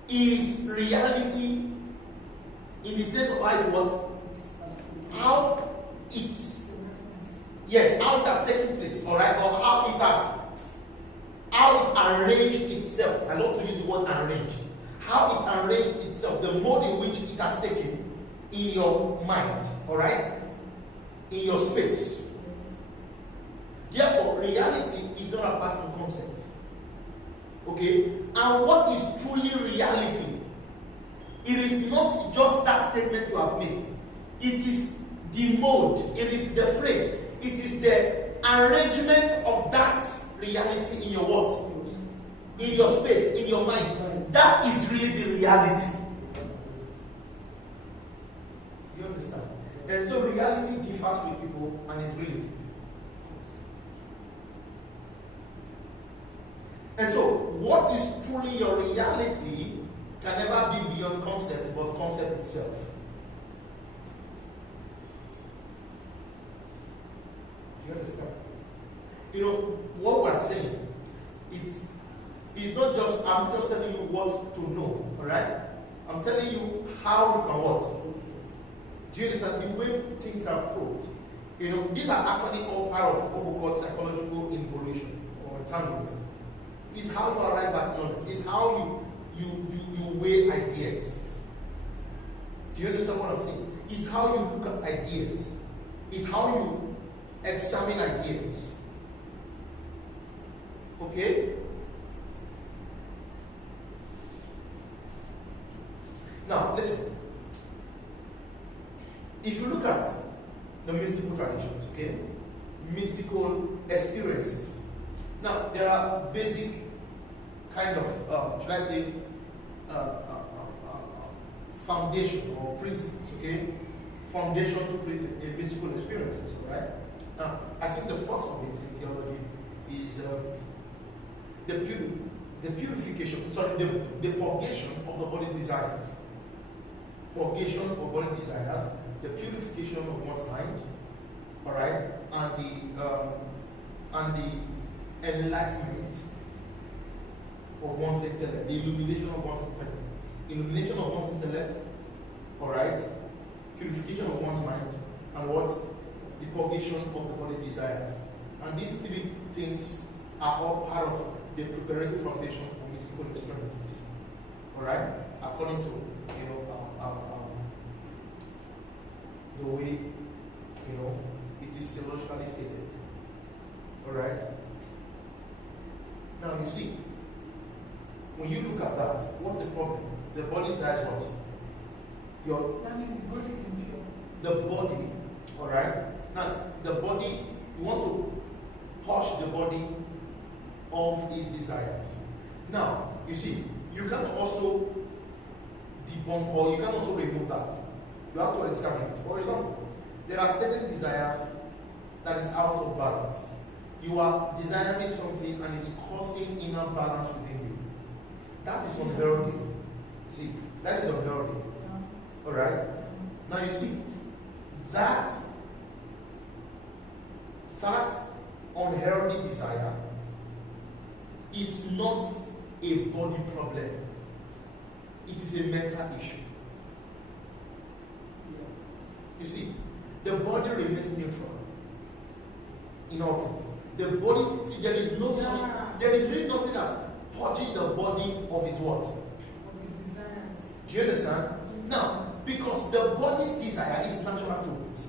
is reality in the sense of how it's how it has taken place, alright, or how it arranged itself. I love to use the word arranged. How it arranged itself, the mode in which it has taken in your mind, alright, in your space. Therefore, reality is not apart from concept. Okay? And what is truly reality? It is not just that statement you have made. It is the mode, it is the frame, it is the arrangement of that reality in your what? In your space, in your mind. That is really the reality. You understand? And so reality differs with people and is relative. And so what is truly your reality can never be beyond concept, but concept itself. Do you understand? You know, what we're saying, it's not just, I'm just telling you what to know, alright? I'm telling you how you can what? Do you understand? The way things are probed. You know, these are actually all part of what we call psychological evolution or entanglement. It's how you arrive at knowledge. It's how you weigh ideas. Do you understand what I'm saying? It's how you look at ideas. It's how you examine ideas. Okay? Now, listen. If you look at the mystical traditions, okay? Mystical experiences. Now, there are basic kind of, should I say, foundation or principles, okay? Foundation to mystical experiences, right? Now, I think the first of it in theology is the purification, the purgation of the body desires. Purgation of body desires, the purification of one's mind, alright, and the enlightenment of one's intellect, the illumination of one's intellect. Illumination of one's intellect, alright, purification of one's mind, and what? The purgation of the body desires. And these three things are all part of the preparatory foundation for mystical experiences. Alright? According to the way it is theologically stated. Alright? Now you see, when you look at that, what's the problem? The body desires what? That means the body is impure. The body, alright? Now the body, you want to touch the body of its desires. Now, you see, you can also debunk or you can also remove that. You have to examine it. For example, there are certain desires that is out of balance. you are desiring something and it's causing inner balance within you. That is unhealthy. See, that is unhealthy. Alright? Now you see, that unhealthy desire is not a body problem. It is a mental issue. You see, the body remains neutral in all things. The body, see, there is really nothing that's touching the body of its what? Of his desires. Do you understand? Now, because the body's desire is natural to it.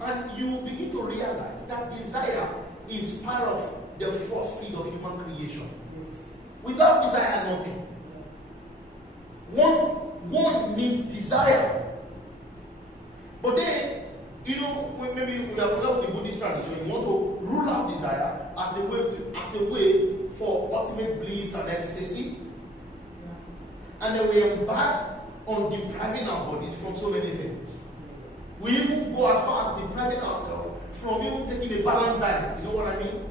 And you begin to realize that desire is part of the force field of human creation. Yes. Without desire, nothing. One needs desire. But then, maybe we have followed the Buddhist tradition, you want to rule out desire as a way for ultimate bliss and ecstasy. And then we embark on depriving our bodies from so many things. We even go as far as depriving ourselves from even taking a balanced diet. You know what I mean?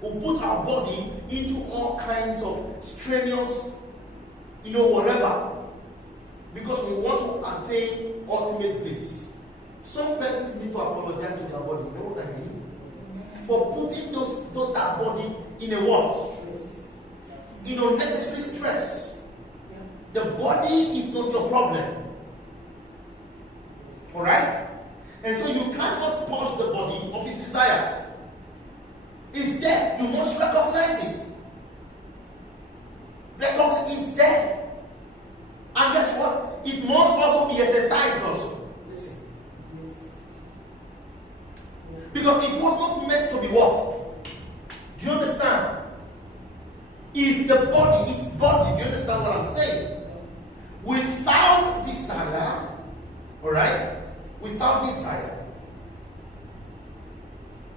We put our body into all kinds of strenuous, whatever. Because we want to attain ultimate bliss. Some persons need to apologize to their body. You know what I mean? For putting that body in a what? Unnecessary stress. The body is not your problem. Alright? And so you cannot purge the body of its desires. Instead, you must recognize it. Recognize it's there. And guess what? It must also be exercised also. Listen. Because it was not meant to be what? Do you understand? It's the body, it's body. Do you understand what I'm saying? Without desire, alright? Without desire.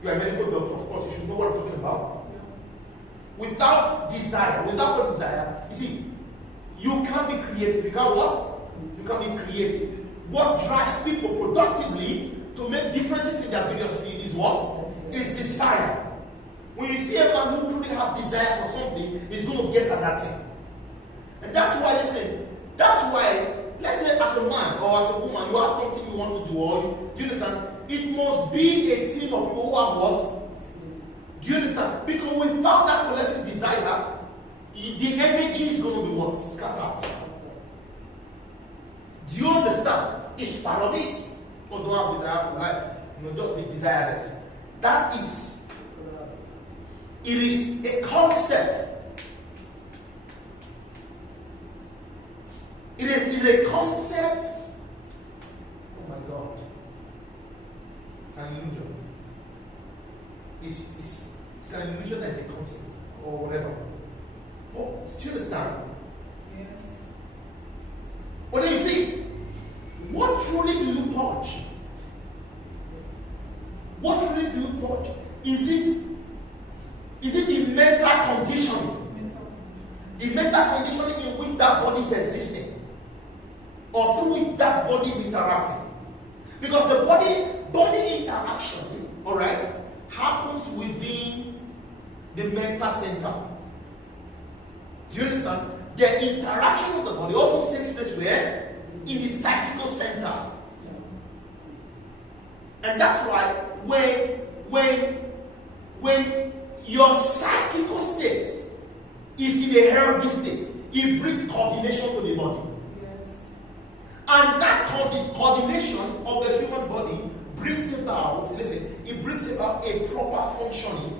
You are a medical doctor, of course, you should know what I'm talking about. Without desire, you see, you can't be creative. You can't what? You can't be creative. What drives people productively to make differences in their various fields is what? Is desire. When you see a man who truly has desire for something, he's going to get at that thing. And that's why, let's say as a man or as a woman, you have something you want to do, or do you understand? It must be a team of people who have what? Do you understand? Because without that collective desire, the energy is going to be what? Scattered. Do you understand? It's part of it. People don't have desire for life. Just be desireless. It is a concept. It is a concept. Oh my God. It's an illusion. It's an illusion as a concept or whatever. Oh, do you understand? Yes. But then you see, what truly do you purge? What truly do you purge? Is it the mental conditioning? The mental conditioning in which that body is existing? Or through which that body is interacting? Because the body interaction, alright, happens within the mental center. Do you understand? The interaction of the body also takes place where? In the psychical center. And that's why when your psychical state is in a healthy state, it brings coordination to the body. Yes. And that coordination of the human body brings about a proper functioning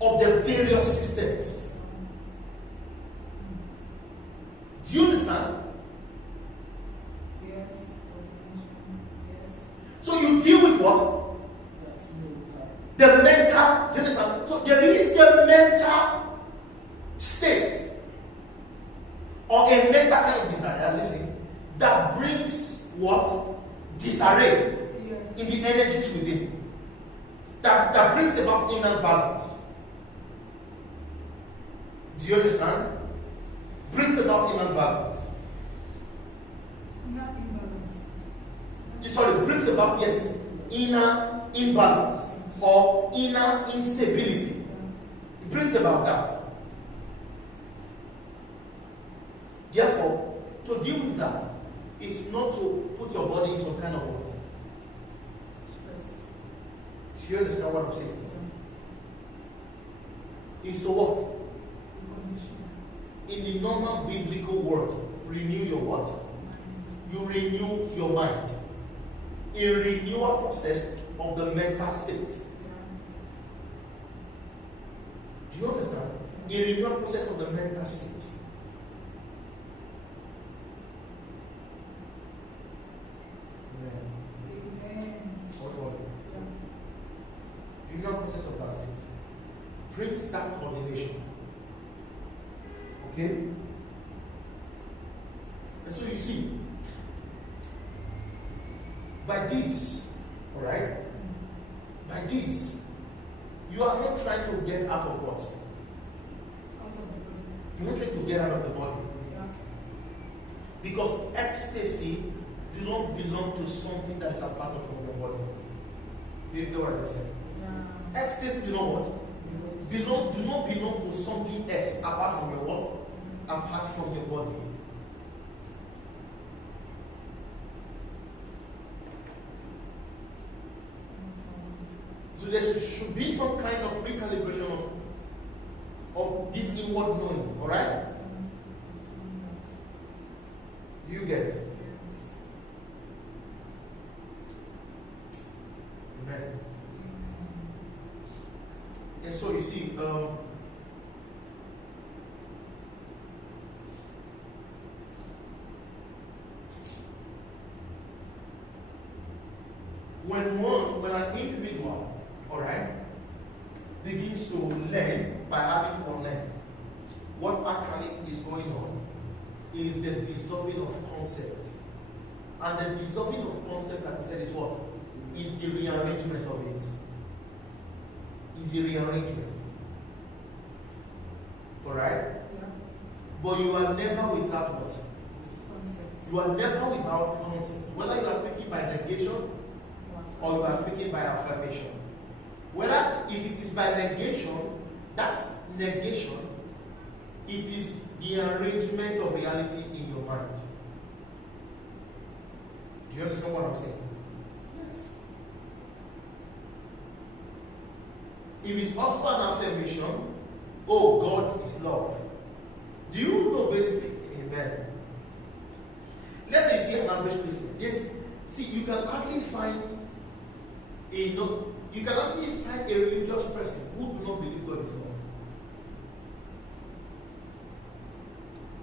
of the various systems. Do you understand? Yes. Yes. So you deal with what? The mental, do you understand? So there is the mental state or a mental kind of desire, listen, that brings what? Disarray Yes. in the energies within. That brings about inner balance. Do you understand? Brings about inner balance. Inner imbalance. Sorry, brings about, yes, inner imbalance. or inner instability. It brings about that. Therefore, to deal with that, it's not to put your body in some kind of what? Stress. Do you understand what I'm saying? It's to what? In the normal biblical world, renew your what? You renew your mind. A renewal process of the mental state. Do you understand? A renewal process of the mental state. Renewal process of that state brings that coordination. Okay? And so you see, by this, alright? By this, you are not trying to get out of what? You're not trying to get out of the body. Because ecstasy do not belong to something that is apart from your body. Do you get what I'm saying? Ecstasy do not what? Do not belong to something else apart from your what? Apart from your body. So there should be some kind of recalibration of this inward knowing, alright? Do you get? Yes. Amen. And so you see, when an individual, alright, begins to learn by having to learn, what actually is going on is the dissolving of concept. And the dissolving of concept, like we said, is what? Is the rearrangement of it. Is a rearrangement. Alright? Yeah. But you are never without what? Concept. You are never without concept. Whether you are speaking by negation or you are speaking by affirmation. Whether if it is by negation, that negation, it is the arrangement of reality in your mind. Do you understand what I'm saying? Yes. If it's also an affirmation, oh, God is love. Do you know basically? Amen. Let's say you see an average Christian. Yes. See, you can hardly find you can hardly find a religious person who do not believe God is love.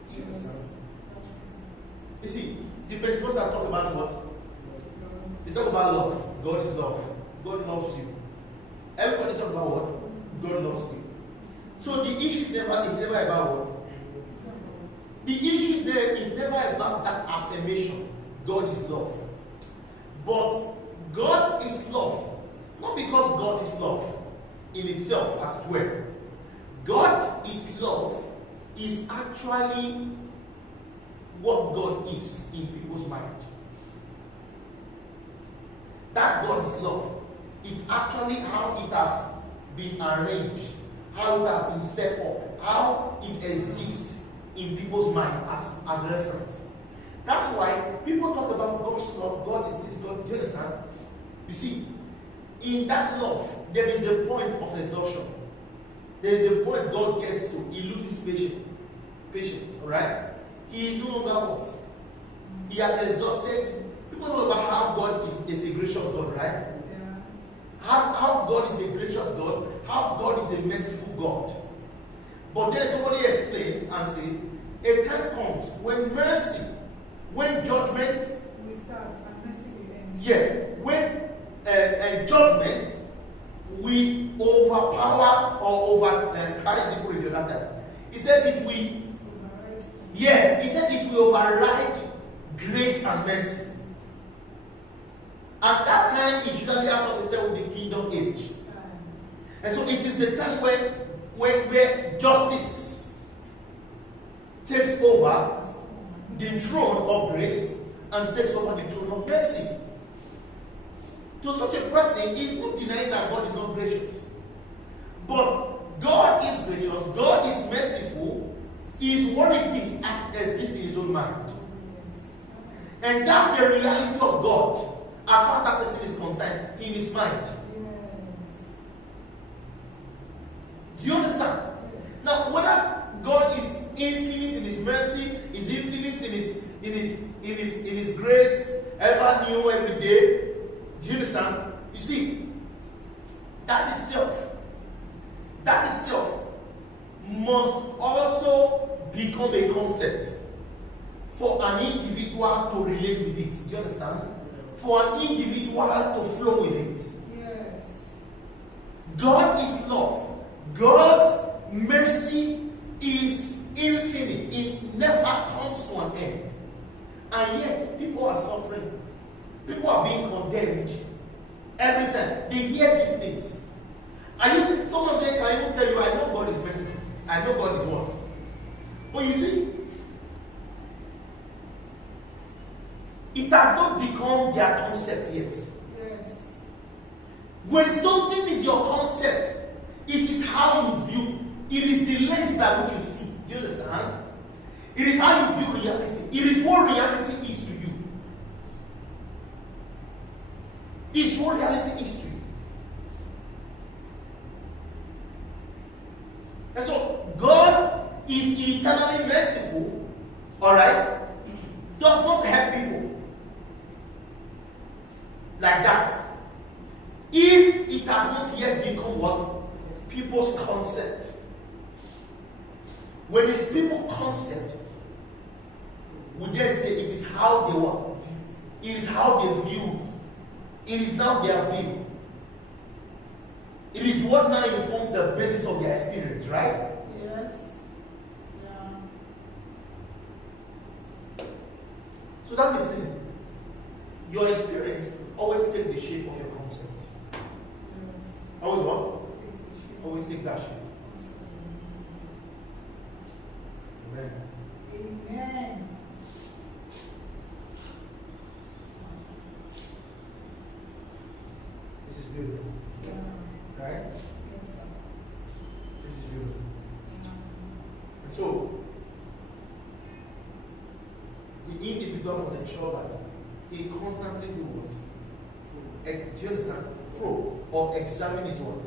Do you understand? You see, the Pentecostals talk about what? They talk about love. God is love. God loves you. Everybody talk about what? God loves you. So the issue is never about what? The issue there is never about that affirmation. God is love. But God is love. Not because God is love in itself as well. God is love is actually what God is in people's mind. That God is love. It's actually how it has been arranged, how it has been set up, how it exists in people's mind as reference. That's why people talk about God's love, God is this, God. Do you understand? You see, in that love, there is a point of exhaustion. There is a point God gets to, he loses patience, alright? He is no longer what? He has exhausted. People talk about how God is a gracious God, right? Yeah. How God is a gracious God, how God is a merciful God. But then somebody explain and say, a time comes when mercy, when judgment, We start and mercy will end. yes, when judgment we overpower or carry the people in the other time. He said it will, Override. yes, he said it will override grace and mercy. At that time, it's usually associated with the kingdom age. And so it is the time where justice takes over the throne of grace and takes over the throne of mercy. to such a person is not denying that God is not gracious. But God is gracious, God is merciful, is what it is as it exists in his own mind. And that's the reality of God as far as that person is concerned in his mind. Yes. Do you understand? Now, whether God is infinite in his mercy, is infinite in his grace, ever new every day. Do you understand? You see, that itself must also become a concept for an individual to relate with it. Do you understand? For an individual to flow with it. Yes. God is love. God's mercy is infinite. It never comes to an end. And yet, people are suffering. People are being condemned. Every time they hear these things. Some of them can even tell you, I know God is merciful. I know God is what? But you see, it has not become their concept yet. Yes. When something is your concept, it is how you view. It is the lens by which you see. Do you understand? It is how you view reality. It is what reality is to you. It's what reality is to you. And so, God is eternally merciful, alright? Does not help people like that. If it has not yet become what? People's concept. When it's people's concept, we dare say it is how they what? It is how they view. It is now their view. It is what now informs the basis of their experience, right? Yes. Yeah. So that means, listen, your experience always take the shape of your concept. Yes. Always what? It's the shape. Always take that shape. Amen. Amen. This is beautiful. Yeah. Right? Yes, sir. This is beautiful. Yeah. And so, the individual must ensure that he constantly do what? Do you understand? Probe or examine his what?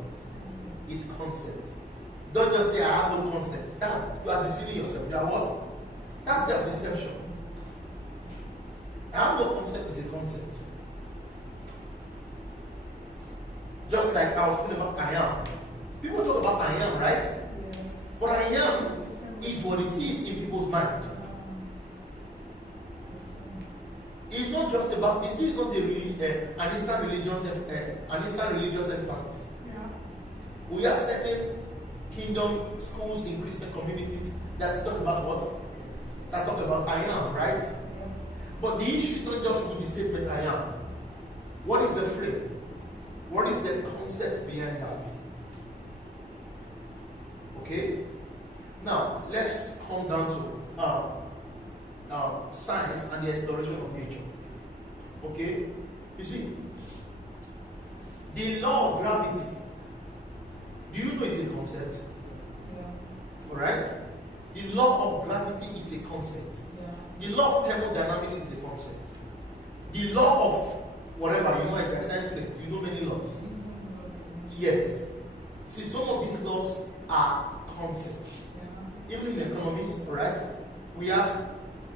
His concept. Don't just say, I have no concept. Now, you are deceiving yourself. You are what? That's self-deception. I have no concept is a concept. Just like I was talking about I am. People talk about I am, right? Yes. But I am is what it is in people's mind. It's not just about this. This is not an instant religious emphasis. Yeah. We have certain kingdom schools in Christian communities that talk about what? That talk about I am, right? Yeah. But the issue is not just with the statement I am. What is the frame? What is the concept behind that? Okay? Now, let's come down to science and the exploration of nature. Okay? You see, the law of gravity, do you know it's a concept? Yeah. Alright? The law of gravity is a concept. Yeah. The law of thermodynamics is a concept. The law of whatever, you know, like a science student, you know many laws. Yes. See, some of these laws are concepts. Yeah. Even in economics, right? We have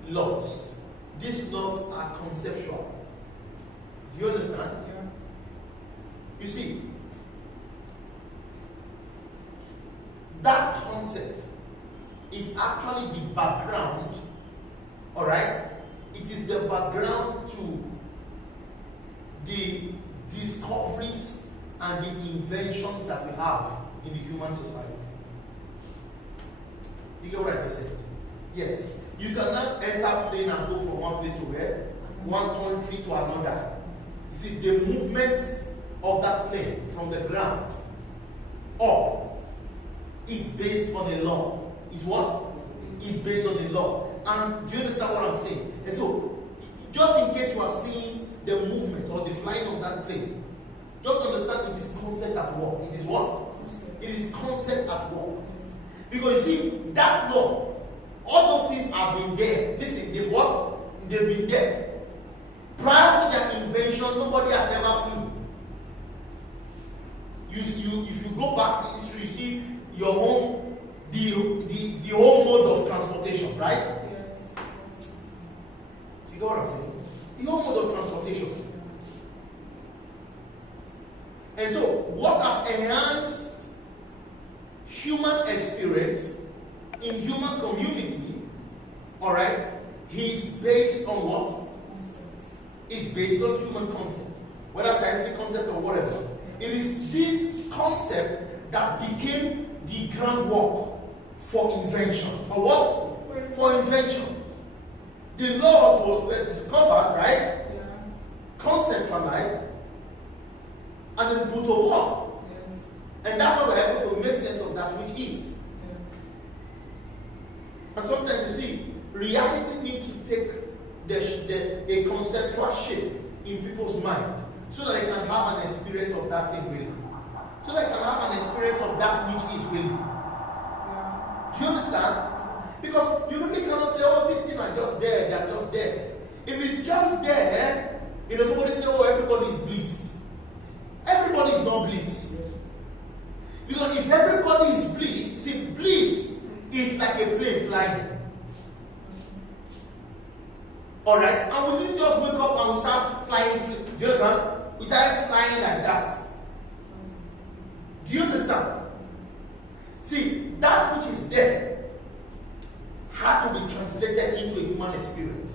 laws. These laws are conceptual. Do you understand? Yeah. You see, that concept is actually the background, alright? It is the background to the discoveries and the inventions that we have in the human society. You get what I said? Yes. You cannot enter plane and go from one place to where? One country to another. You see, the movements of that plane from the ground up, it's based on a law. It's what? It's based on a law. And do you understand what I'm saying? And so, just in case you are seeing the movement or the flying of that plane, Just understand it is concept at work. It is what? It is concept at work. Because you see, that law, all those things have been there. Listen, they've what? They've been there. Prior to their invention, nobody has ever flew. If you go back in history, you see your home, the whole mode of transportation, right? Yes. You know what I'm saying? The whole mode of transportation. And so, what has enhanced human experience in human community, all right, is based on what? It's based on human concept, whether scientific concept or whatever. It is this concept that became the groundwork for invention. For what? For inventions. The laws was first discovered, right? Yeah. Conceptualized, and then put to work. Yes. And that's how we're able to make sense of that which is. Yes. And sometimes you see, reality needs to take a conceptual shape in people's mind so that they can have an experience of that thing really. So they can have an experience of that which is really. Yeah. Do you understand? Because you really cannot say, oh, these things are just there, they are just there. If it's just there, you know, somebody say, oh, everybody is bliss. Everybody is not bliss. Because if everybody is bliss, see, bliss is like a plane flying. Alright? And we didn't just wake up and we start flying. Do you understand? We started flying like that. Do you understand? See, that which is there had to be translated into a human experience.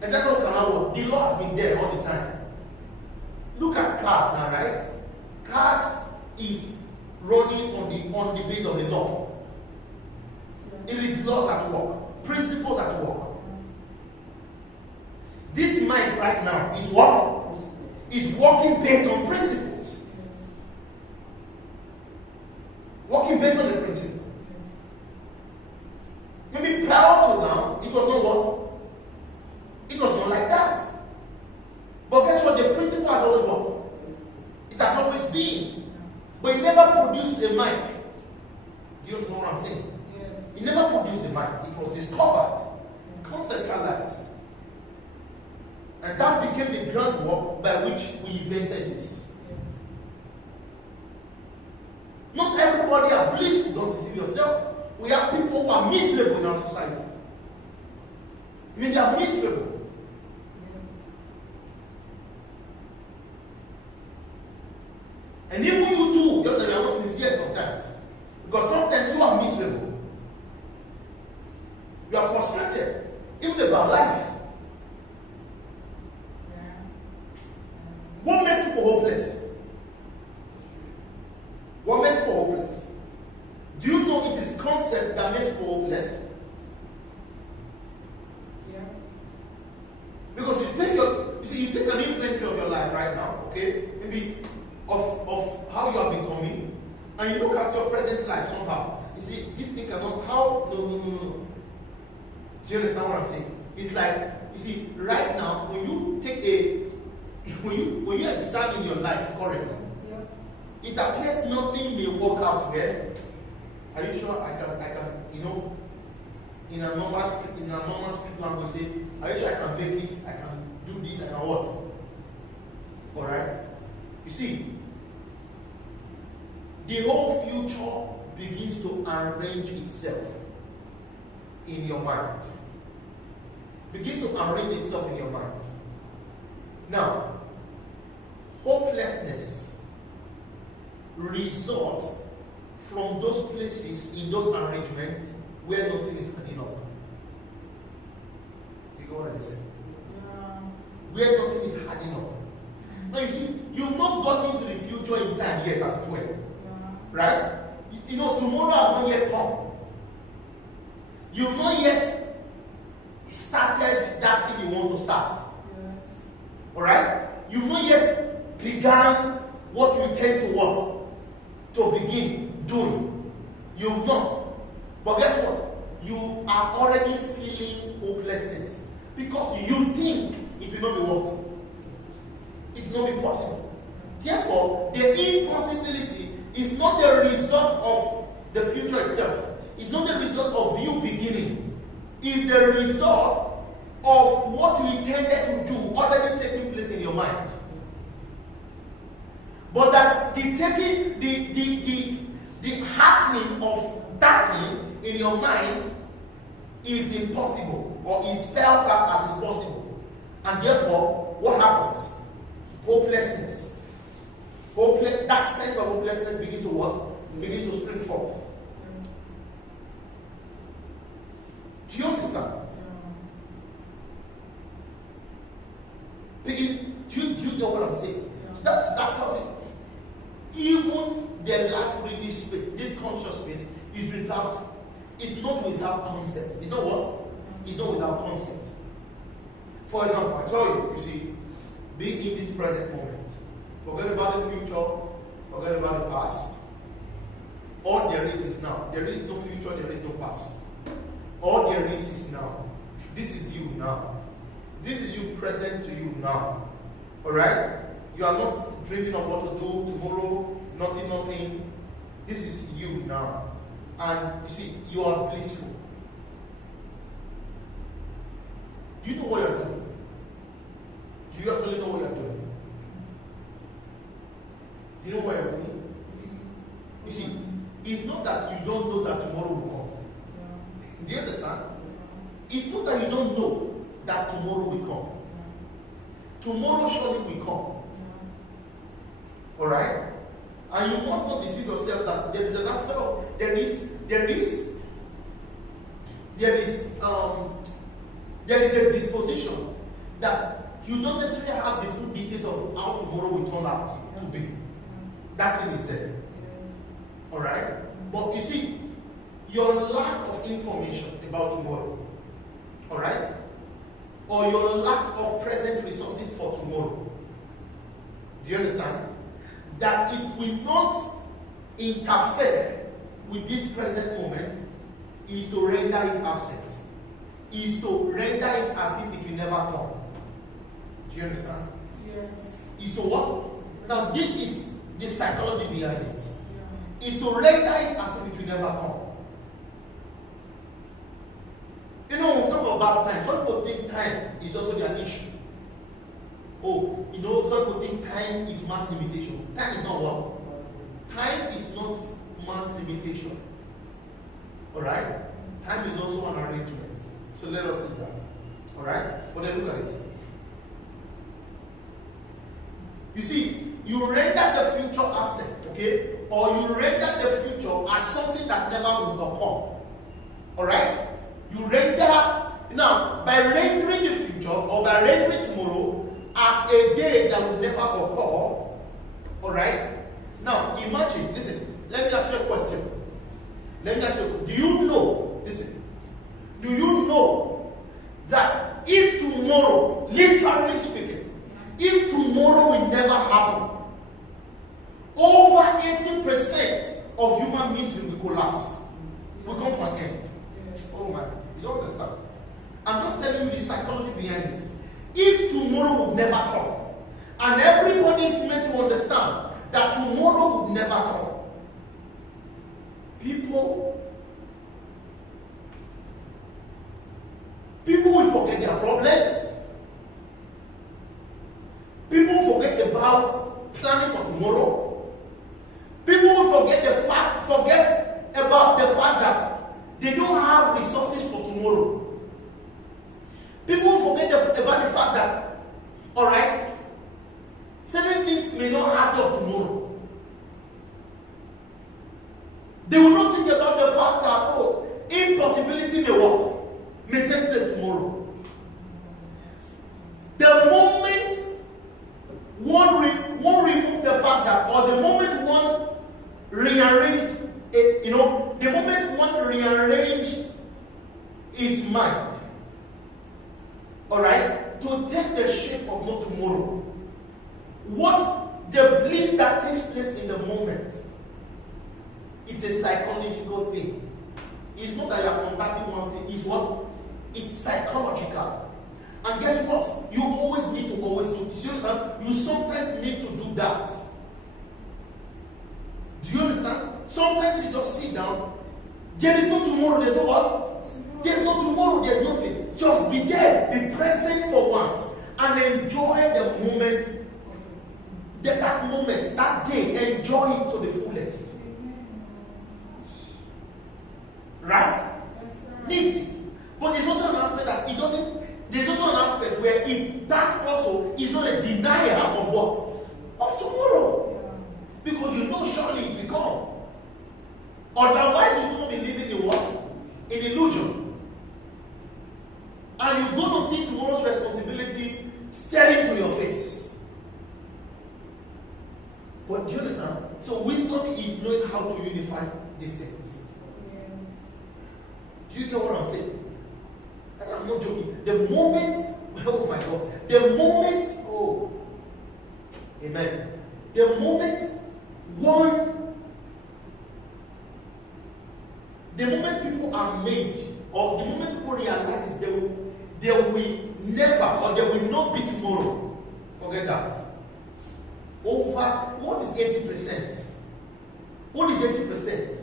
And that's what can happen. The law has been there all the time. Look at cars now, right? Cars is running on the base of the law. It is laws at work, principles at work. This mind right now is what? Is working based on principles. Working based on the principle. Maybe prior to now, it was not what? It was not like that. But guess what? The principle has always what? It has always been. But it never produced a mic. Do you know what I'm saying? Yes. It never produced a mic. It was discovered, conceptualized. And that became the groundwork by which we invented this. Yes. Not everybody are blissful, don't deceive yourself. We have people who are miserable in our society. I mean, they are miserable. And even you too, just like I was sincere sometimes. Because sometimes you are miserable. You are frustrated. Even about life. What makes people hopeless? What makes people hopeless? Do you know it is concept that makes people hopeless? Yeah. Because you take an inventory of your life right now, okay? Maybe of how you are becoming, and you look at your present life somehow. You see, this thing cannot, how? No. Do you understand what I'm saying? It's like, you see, right now, when you take when you examine your life currently, it appears nothing may work out here. Are you sure I can, you know, in a normal street language say, are you sure I can make it? I can do this, I can what? Alright? You see, the whole future begins to arrange itself in your mind. Begins to arrange itself in your mind. Now, hopelessness results from those places in those arrangements where nothing is adding up. You know what I said? Where nothing is adding up. Now you see, you've not got into the future in time yet as it were. Right? You know, tomorrow has not yet come. You've not yet started that thing you want to start. Yes. Alright? You've not yet begun what you intend to what? To begin doing. You've not. But guess what? You are already feeling hopelessness. Because you think it will not be what? It will not be possible. Therefore, the impossibility is not the result of the future itself. It's not the result of you beginning. It's the result of what you intended to do already taking place in your mind. But that the happening of that thing in your mind is impossible, or is spelled out as impossible. And therefore, what happens? Hopelessness. That sense of hopelessness begins to what? Begins to spring forth. Do you understand? Do you know what I'm saying? That tells you, even the life really space, this conscious space, is not without concept. It's not what? It's not without concept. For example, I tell you see, being in this present moment. Forget about the future, forget about the past. All there is now. There is no future, there is no past. All there is now. This is you now. This is you present to you now. Alright? You are not dreaming of what to do tomorrow, nothing. This is you now. And you see, you are blissful. Do you know what you're doing? Do you actually know what you're doing? Do you know what you're doing? You see, it's not that you don't know that tomorrow will come. Do you understand? It's not that you don't know that tomorrow will come. Tomorrow surely will come. Alright? And you must not deceive yourself that there is an aspect of there is a disposition that you don't necessarily have the full details of how tomorrow will turn out to be. That thing is there. Alright? But you see, your lack of information about tomorrow, alright? Or your lack of present resources for tomorrow. Do you understand? That it will not interfere with this present moment is to render it absent. Is to render it as if it will never come. Do you understand? Yes. Is to what? Now this is the psychology behind it. Yeah. Is to render it as if it will never come. You know, when we talk about time, some people think time is also their issue. Oh, you know, some people think time is mass limitation. Time is not what? Time is not mass limitation. Alright? Time is also an arrangement. So let us do that. Alright? But then look at it. You see, you render the future absent, okay? Or you render the future as something that never will occur. Alright? You render, now, by rendering the future or by rendering tomorrow as a day that will never occur, alright? Now, imagine, listen, let me ask you a question. Do you know, listen, do you know that if tomorrow, literally speaking, if tomorrow will never happen, over 80% of human misery will collapse, will come to an end. Oh my, you don't understand. I'm just telling you the psychology behind this. If tomorrow would never come, and everybody is meant to understand that tomorrow would never come, people will forget their problems. People will forget about planning for tomorrow. People will forget about the fact that they don't have resources for tomorrow. People will forget about the fact that, alright, certain things may not happen tomorrow. They will not think about the fact that, oh, impossibility may what? May take place tomorrow. The moment one remove the fact that, or the moment one rearranged, the moment one rearranged his mind, alright, to take the shape of not tomorrow, what the bliss that takes place in the moment, it's a psychological thing. It's not that you are contacting one thing, it's what? It's psychological. And guess what? You always need to always do. You sometimes need to do that. Sometimes you just sit down. There is no tomorrow. There's no what? There's no tomorrow. There's nothing. Just be there. Be present for once. And enjoy the moment. That moment, that day. Enjoy it to the fullest. Right? Yes, sir. Needs it. But there's also an aspect that it doesn't. There's also an aspect where that also is not a denier of what? Of tomorrow. Because you know surely it will come. Otherwise, you will not be living in what? In illusion. And you're going to see tomorrow's responsibility staring to your face. But do you understand? So wisdom is knowing how to unify these things. Yes. Do you get what I'm saying? I'm not joking. The moment, oh my God, the moment, oh, amen. The moment people are made, or the moment people realize there will never, or there will not be tomorrow. Forget that. Over, what is 80%? What is 80%?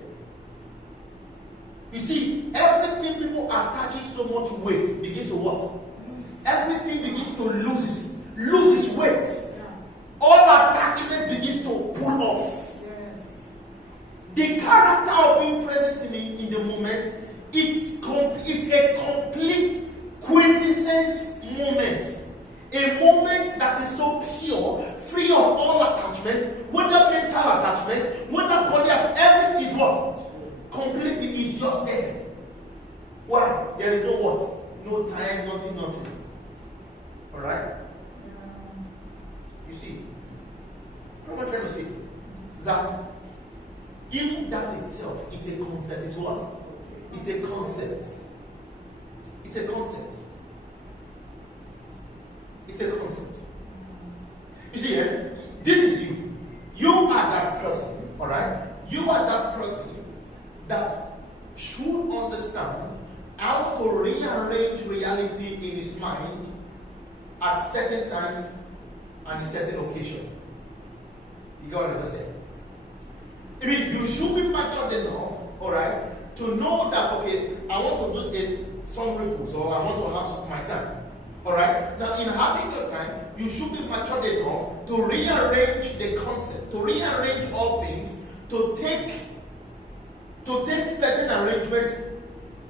You see, everything people are attaching so much weight begins to what? Everything begins to lose its weight. Yeah. All attachment begins to pull off. Yes. The character of being present in the moment, it's a complete quintessence moment. A moment that is so pure, free of all attachment, whether mental attachment, whether body, everything is what? Completely is just there. Why? There is no what? No time, nothing. Alright? You see? What am I trying to say? That even that itself, it's a concept. It's what? It's a concept. It's a concept. It's a concept. You see, this is you. You are that person, alright? You are that person that should understand how to rearrange reality in his mind at certain times and in certain occasion. You got what I'm saying? I mean, you should be matured enough, alright, to know that, okay, I want to do some ripples, or I want to have my time. Alright? Now, in having your time, you should be matured enough to rearrange the concept, to rearrange all things, to take certain arrangements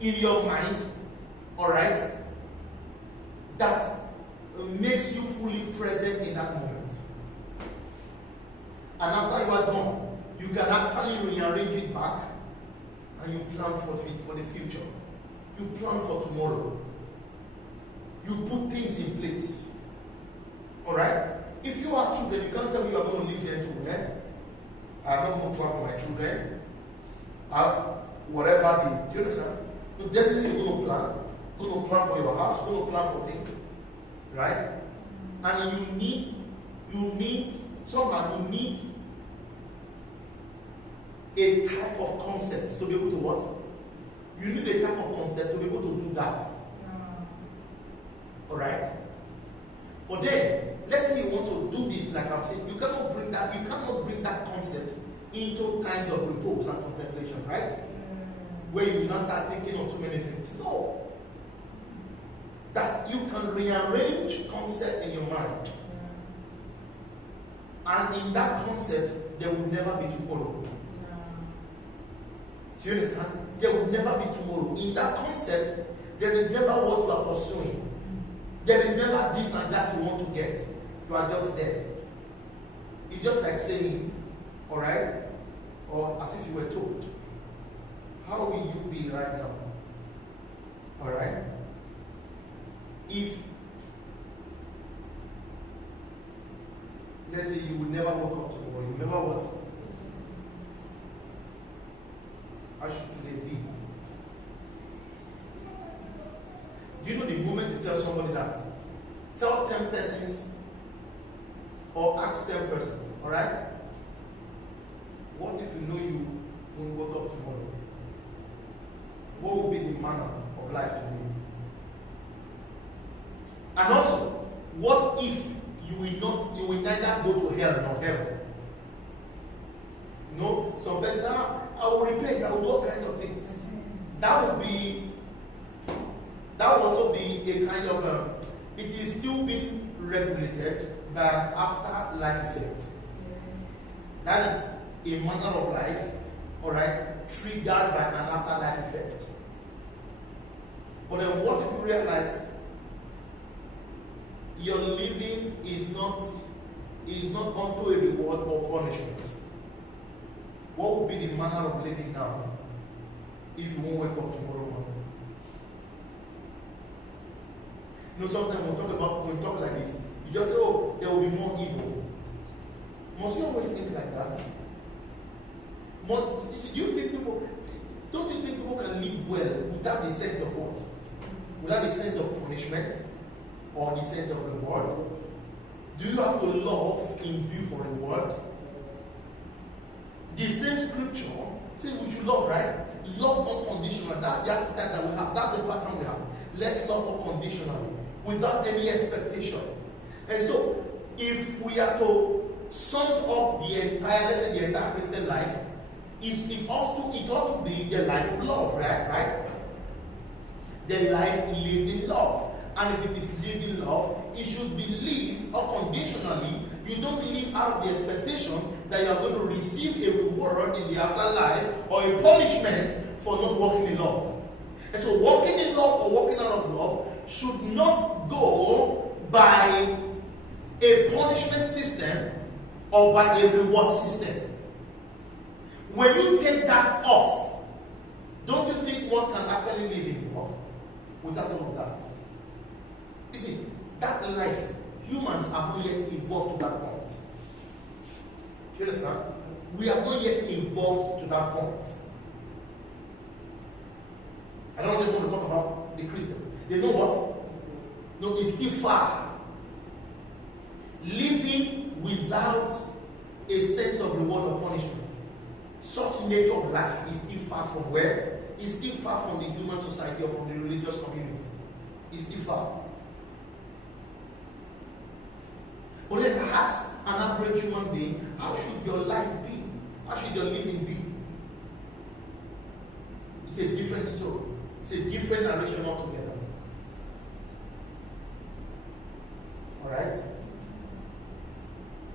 in your mind, alright, that makes you fully present in that moment. And after you are done, you can actually rearrange it back and you plan for the future. You plan for tomorrow. You put things in place. Alright? If you have children, you can't tell me you are going to leave them to where? I'm not going to plan for my children. Whatever do you understand? So definitely you're going to plan. You're going to plan for your house. You're going to plan for things. Right? And you need a type of concept to be able to what? You need a type of concept to be able to do that. Alright? But then, let's say you want to do this like I'm saying, you cannot bring that concept into times of repose and contemplation, right? Where you will not start thinking of too many things. No. That you can rearrange concept in your mind. And in that concept, there will never be tomorrow. Do you understand? There will never be tomorrow. In that concept, there is never what you are pursuing. There is never this and that you want to get. You are just there. It's just like saying, alright? Or as if you were told, how will you be right now? Alright? If, let's say you will never wake up tomorrow, you remember what? How should today be? Do you know the moment you tell somebody that? Tell 10 persons or ask 10 persons, alright? What if you know you won't wake up tomorrow? What will be the manner of life today? And also, what if you will neither go to hell nor heaven? No, some person, I of things. That would also be a kind of it is still being regulated by an afterlife effect. Yes. That is a manner of life, all right, triggered by an afterlife effect. But then what if you realize your living is not unto a reward or punishment? What would be the manner of living now if you won't wake up tomorrow morning? You know, sometimes when we talk like this, you just say, oh, there will be more evil. Must you always think like that? You see, don't you think people can live well without the sense of what? Without the sense of punishment or the sense of reward? Do you have to love in view for reward? The same scripture says we should love, right? Love unconditionally. That's the appetite that we have. That's the pattern we have. Let's love unconditionally, without any expectation. And so, if we are to sum up the entire, let's say the entire Christian life, it ought to be the life of love, right? The life lived in love. And if it is lived in love, it should be lived unconditionally. You don't live out the expectation that you are going to receive a reward in the afterlife or a punishment for not walking in love. And so walking in love or walking out of love should not go by a punishment system or by a reward system. When you take that off, don't you think one can actually live in love without all of that? You see, that life, humans have not yet evolved to that point. Do you understand? We have not yet evolved to that point. I don't just want to talk about the Christian. You know what? No, it's still far. Living without a sense of reward or punishment. Such nature of life is still far from where? It's still far from the human society or from the religious community. It's still far. But then ask an average human being, how should your life be? How should your living be? It's a different story. It's a different narration altogether. Alright?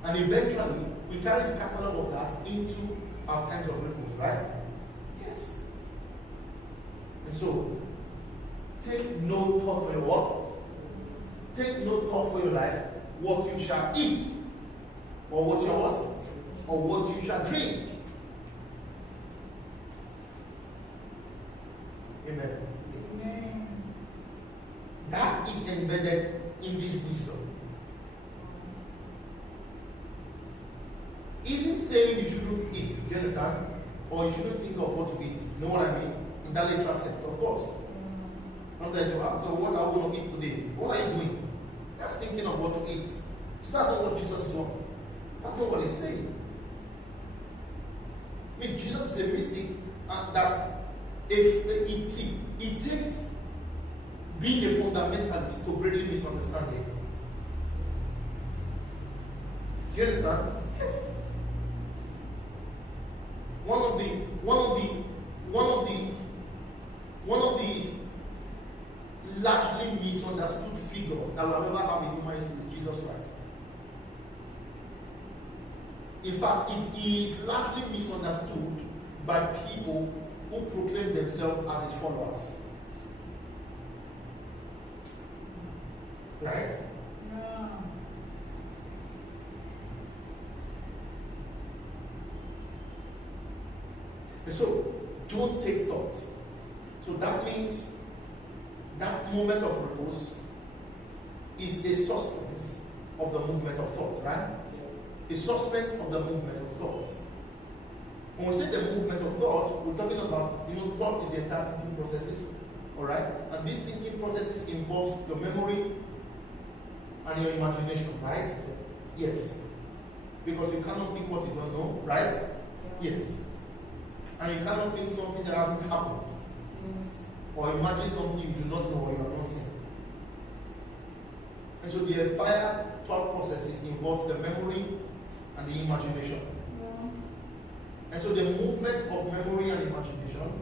And eventually, we carry the catalog of that into our times of miracles, right? Yes. And so, take no thought for your what? Take no thought for your life, what you shall eat, or what you what? Or what you shall drink. Amen. Amen. That is embedded in this wisdom. Isn't saying you shouldn't eat, do you understand? Or you shouldn't think of what to eat. You know what I mean? In that literal sense, of course. Sometimes you ask, so what are we going to eat today? What are you doing? Just thinking of what to eat. So that's not what Jesus is wanting. That's not what he's saying. I mean, Jesus is a mystic, and that if it takes being a fundamentalist to greatly misunderstanding. Do you understand? Yes. One of the largely misunderstood figure that we have ever had in human history is Jesus Christ. In fact, it is largely misunderstood by people who proclaim themselves as his followers. Right? Yeah. And so, don't take thought. So that means that moment of repose is a suspense of the movement of thought, right? A suspense of the movement of thought. When we say the movement of thought, we're talking about, thought is the entire thinking processes, alright? And these thinking processes involves your memory and your imagination, right? Yes. Because you cannot think what you don't know, right? Yes. And you cannot think something that hasn't happened. Yes. Or imagine something you do not know or you have not seen. And so the entire thought processes involves the memory and the imagination. Yeah. And so the movement of memory and imagination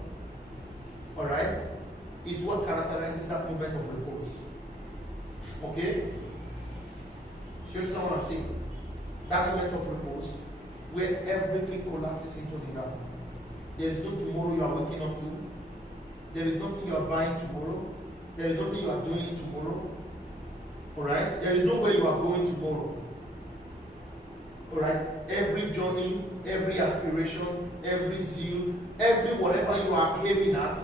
alright, is what characterizes that moment of repose. Okay? So you understand what I'm saying? That moment of repose where everything collapses into the now. There is no tomorrow you are waking up to. There is nothing you are buying tomorrow. There is nothing you are doing tomorrow. Alright? There is nowhere you are going tomorrow. Alright? Every journey, every aspiration, every zeal, every whatever you are aiming at,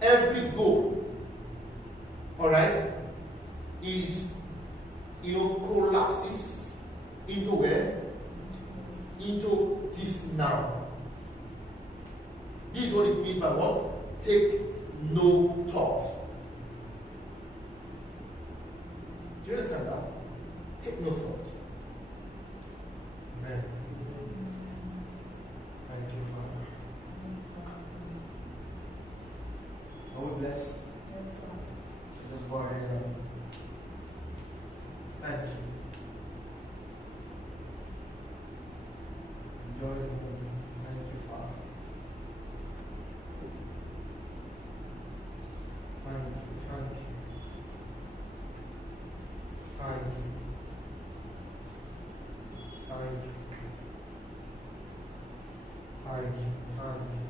every goal, alright, is, collapses into where? Into this now. This is what it means by what? Take no thought. Do you understand that? Take no thought. Amen. Thank you, Father. Are we blessed? Yes, sir. Let's go ahead and thank you. Enjoy the moment. Thank you, Father. Thank you, thank you. Thank you. Thank you. Thank you. Thank you.